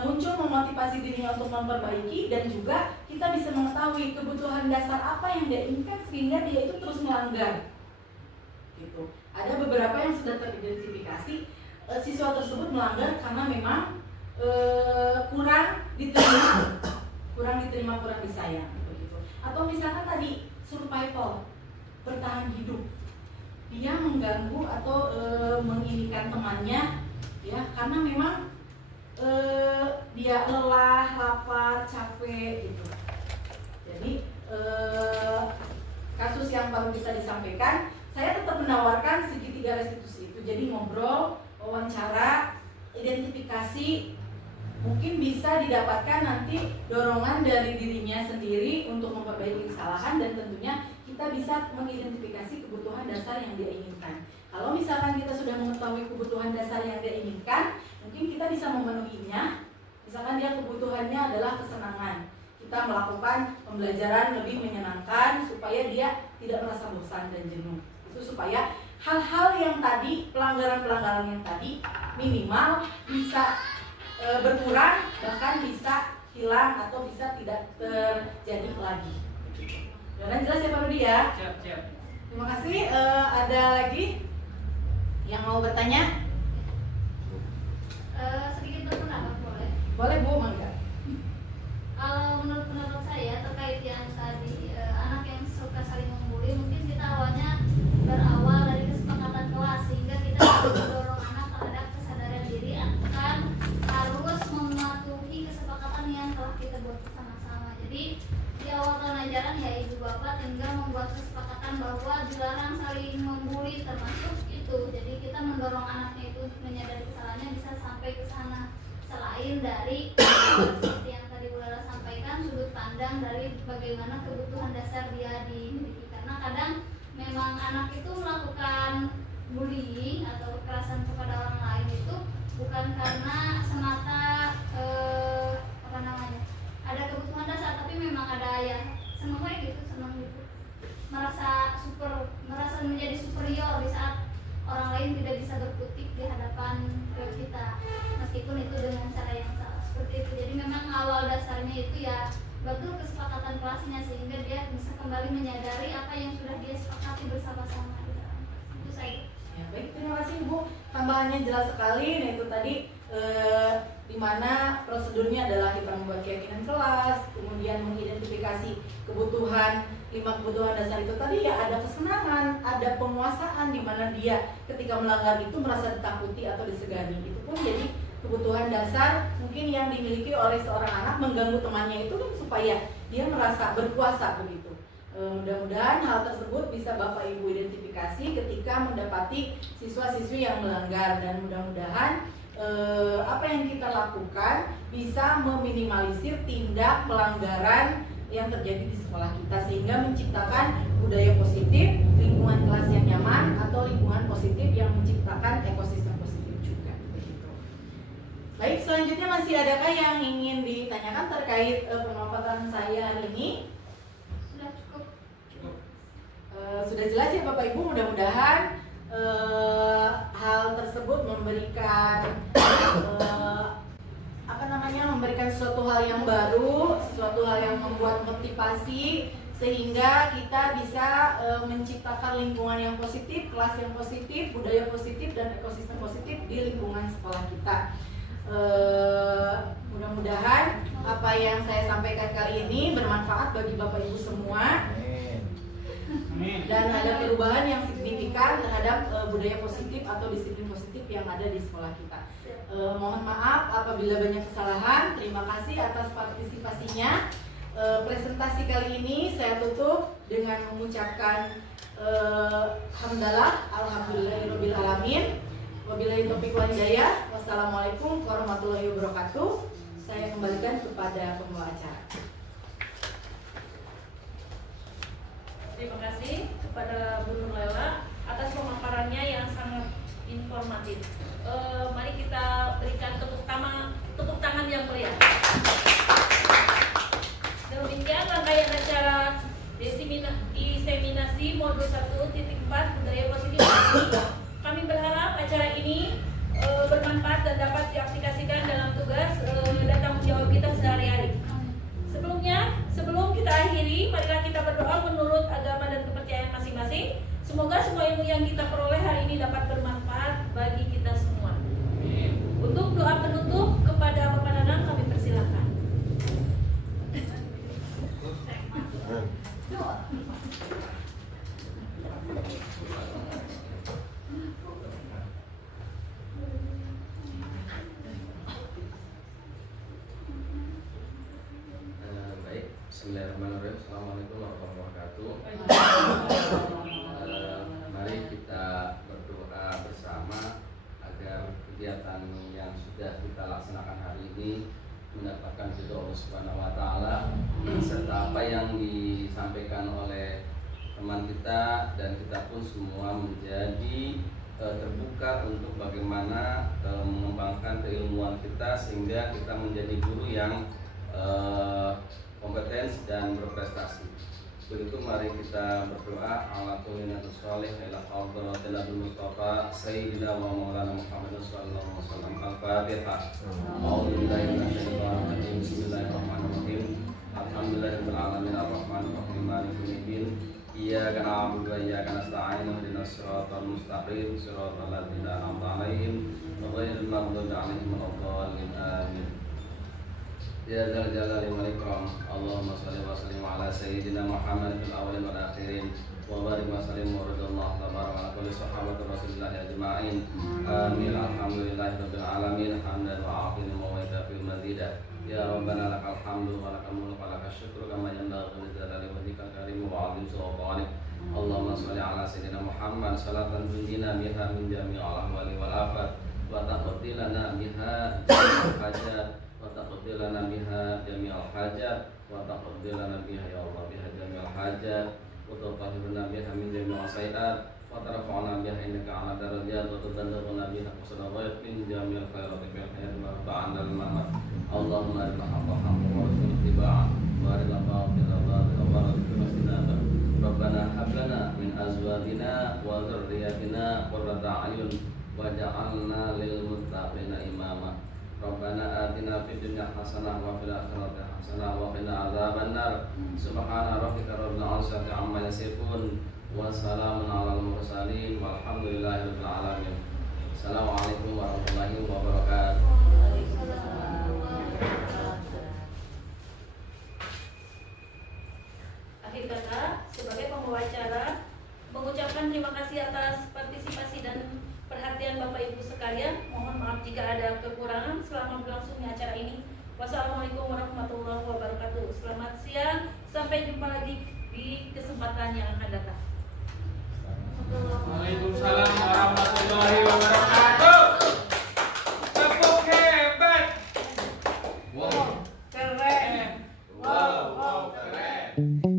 muncul memotivasi dirinya untuk memperbaiki, dan juga kita bisa mengetahui kebutuhan dasar apa yang dia inginkan sehingga dia itu terus melanggar. Gitu. Ada beberapa yang sudah teridentifikasi siswa tersebut melanggar karena memang kurang diterima, kurang disayang, begitu. Atau misalkan tadi survival, bertahan hidup, dia mengganggu atau menginikan temannya, ya karena memang dia lelah, lapar, capek gitu. Jadi sampaikan, saya tetap menawarkan segitiga restitusi itu. Jadi ngobrol, wawancara, identifikasi, mungkin bisa didapatkan nanti dorongan dari dirinya sendiri untuk memperbaiki kesalahan, dan tentunya kita bisa mengidentifikasi kebutuhan dasar yang dia inginkan. Kalau misalkan kita sudah mengetahui kebutuhan dasar yang dia inginkan, mungkin kita bisa memenuhinya. Misalkan dia kebutuhannya adalah kesenangan, kita melakukan pembelajaran lebih menyenangkan supaya dia tidak merasa bosan dan jenuh. Itu supaya hal-hal yang tadi, pelanggaran-pelanggaran yang tadi minimal bisa berkurang, bahkan bisa hilang atau bisa tidak terjadi lagi. Dan jelas ya Pak Rudi ya? Siap. Terima kasih. Ada lagi yang mau bertanya? Sedikit berpendapat boleh? Boleh Bu, mangga. Kalau menurut pendapat saya terkait yang tadi anak yang suka saling membuli, mungkin kita awalnya berawal dari kesepakatan kelas, sehingga kita harus mendorong anak terhadap kesadaran diri akan harus mematuhi kesepakatan yang telah kita buat bersama-sama. Jadi di awal tahun ajaran ya ibu bapak tinggal membuat kesepakatan bahwa dilarang saling membuli, termasuk itu. Jadi kita mendorong anaknya itu menyadari kesalahannya bisa sampai ke sana. Selain dari seperti yang tadi Bu Lala sampaikan, sudut pandang dari bagaimana kebutuhan dasar dia dimiliki. Karena kadang memang anak itu melakukan bullying atau kekerasan kepada orang lain itu bukan karena semata ada kebutuhan dasar, tapi memang ada ya senang gitu, merasa menjadi superior di saat orang lain tidak bisa berkutik di hadapan kita, meskipun itu dengan cara yang salah seperti itu. Jadi memang awal dasarnya itu ya betul kesepakatan kelasnya, sehingga dia bisa kembali menyadari apa yang sudah dia sepakati bersama-sama di dalam kelas. Itu saja. Ya, baik, terima kasih Ibu. Tambahannya jelas sekali. Nah itu tadi di mana prosedurnya adalah kita membuat keyakinan kelas, kemudian mengidentifikasi kebutuhan, 5 kebutuhan dasar itu tadi ya, ada kesenangan, ada penguasaan, di mana dia ketika melanggar itu merasa ditakuti atau disegani. Itu pun jadi kebutuhan dasar mungkin yang dimiliki oleh seorang anak, mengganggu temannya itu kan supaya dia merasa berkuasa begitu. Mudah-mudahan hal tersebut bisa Bapak Ibu identifikasi ketika mendapati siswa-siswi yang melanggar, dan mudah-mudahan apa yang kita lakukan bisa meminimalisir tindak pelanggaran yang terjadi di sekolah kita, sehingga menciptakan budaya positif, lingkungan kelas yang nyaman, atau lingkungan positif yang menciptakan ekosistem positif juga begitu. Baik, selanjutnya masih adakah yang ingin ditanyakan terkait pemaparan saya hari ini? Sudah cukup. Sudah jelas ya Bapak Ibu, mudah-mudahan hal tersebut memberikan memberikan sesuatu hal yang baru, sesuatu hal yang membuat motivasi, sehingga kita bisa menciptakan lingkungan yang positif, kelas yang positif, budaya positif, dan ekosistem positif di lingkungan sekolah kita. Mudah-mudahan apa yang saya sampaikan kali ini bermanfaat bagi Bapak Ibu semua. Dan ada perubahan yang signifikan terhadap budaya positif atau disiplin positif yang ada di sekolah kita. Mohon maaf apabila banyak kesalahan. Terima kasih atas partisipasinya. Presentasi kali ini saya tutup dengan mengucapkan hamdalah, alhamdulillahirabbil alamin. Wabillahi taufiq wal hidayah. Wassalamualaikum warahmatullahi wabarakatuh. Saya kembalikan kepada pembawa acara. Terima kasih kepada Bu Nur Lela atas pemaparannya yang sangat informatif. Mari kita berikan tepuk tangan yang meriah. Demikian rangkaian acara diseminasi modul 1.4 budaya positif ini. Kami berharap acara ini bermanfaat dan dapat diaplikasikan dalam tugas dan tanggung jawab kita sehari-hari. Sebelum kita akhiri, marilah kita berdoa menurut agama dan kepercayaan masing-masing. Semoga semua ilmu yang kita peroleh hari ini dapat bermanfaat bagi kita semua. Untuk doa penutup kepada Bapak Nanang kami persilakan. Baik, bismillahirrahmanirrahim. Assalamualaikum warahmatullahi wabarakatuh. kegiatan yang sudah kita laksanakan hari ini mendapatkan ridho Allah Subhanahu wa taala serta apa yang disampaikan oleh teman kita, dan kita pun semua menjadi terbuka untuk bagaimana mengembangkan keilmuan kita sehingga kita menjadi guru yang kompeten dan berprestasi. Begitu mari kita berdoa ala kulinatus sholih ila hadratil Nabi Mustafa Sayyidina wa Maulana Muhammad sallallahu alaihi wasallam. Al-Fatihah. A'udzubillahi minasyaitonir rajim. Bismillahirrahmanirrahim. Alhamdulillahirabbil alamin arrahmanir rahim maliki yaumiddin. Iyyaka na'budu wa iyyaka nasta'in ihdinas siratal mustaqim siratal ladzina an'amta 'alaihim ghairil maghdubi 'alaihim waladdallin. Amin. Ya Dzal Jalali wal Ikram. Allahumma shalli wa sallim ala sayyidina Muhammad fil awwalin wal akhirin wa barik wa sallim wa radallahu tabaraka ala kulli sahabati Rasulillah ajma'in. Amin. Alhamdulillahirabbil alamin hamdan wa afina wa fil mazidah. Ya Rabbana lakal hamdu wa lakal mulku wa lakal syukru kama yanbaghi li jalali wajhikal karim wa 'azimi sultanik. Allahumma shalli ala sayyidina Muhammad salatan tunjina biha min jami'il ahwali wal afat wa taqdi lana biha jami'al hajat wa taqdi lana biha jami'al hajat wa taqdi lana biha ya Allah biha jami'al hajat wa tutahhirna biha min jami'il sayiat wa tarfa'na biha innaka 'ala darajat wa tuballighuna biha aqsal ghayat min jami'il khairati fil hayati wa ba'da al-mamat. Allahumma arina haqqa haqqi wa arina ittiba'ah wa arina batila batila wa arina istinaba. Rabbana hab lana min azwajina wa dhurriyyatina qurrata a'yun waj'alna lil muttaqina imama. Rabbana atina fid dunya hasanah wa fil akhirati hasanah wa qina adzabannar. Subhana rabbika rabbil izzati amma yasifun wa salamun alal mursalin walhamdulillahirabbil alamin. Assalamualaikum warahmatullahi wabarakatuh. Akhir kata, sebagai pembawa acara, mengucapkan terima kasih atas partisipasi dan perhatian Bapak Ibu sekalian. Mohon maaf jika ada kekurangan selama berlangsungnya acara ini. Wassalamualaikum warahmatullahi wabarakatuh. Selamat siang, sampai jumpa lagi di kesempatan yang akan datang. Waalaikumsalam warahmatullahi wabarakatuh. Tepuk hebat. Keren. Wow, keren.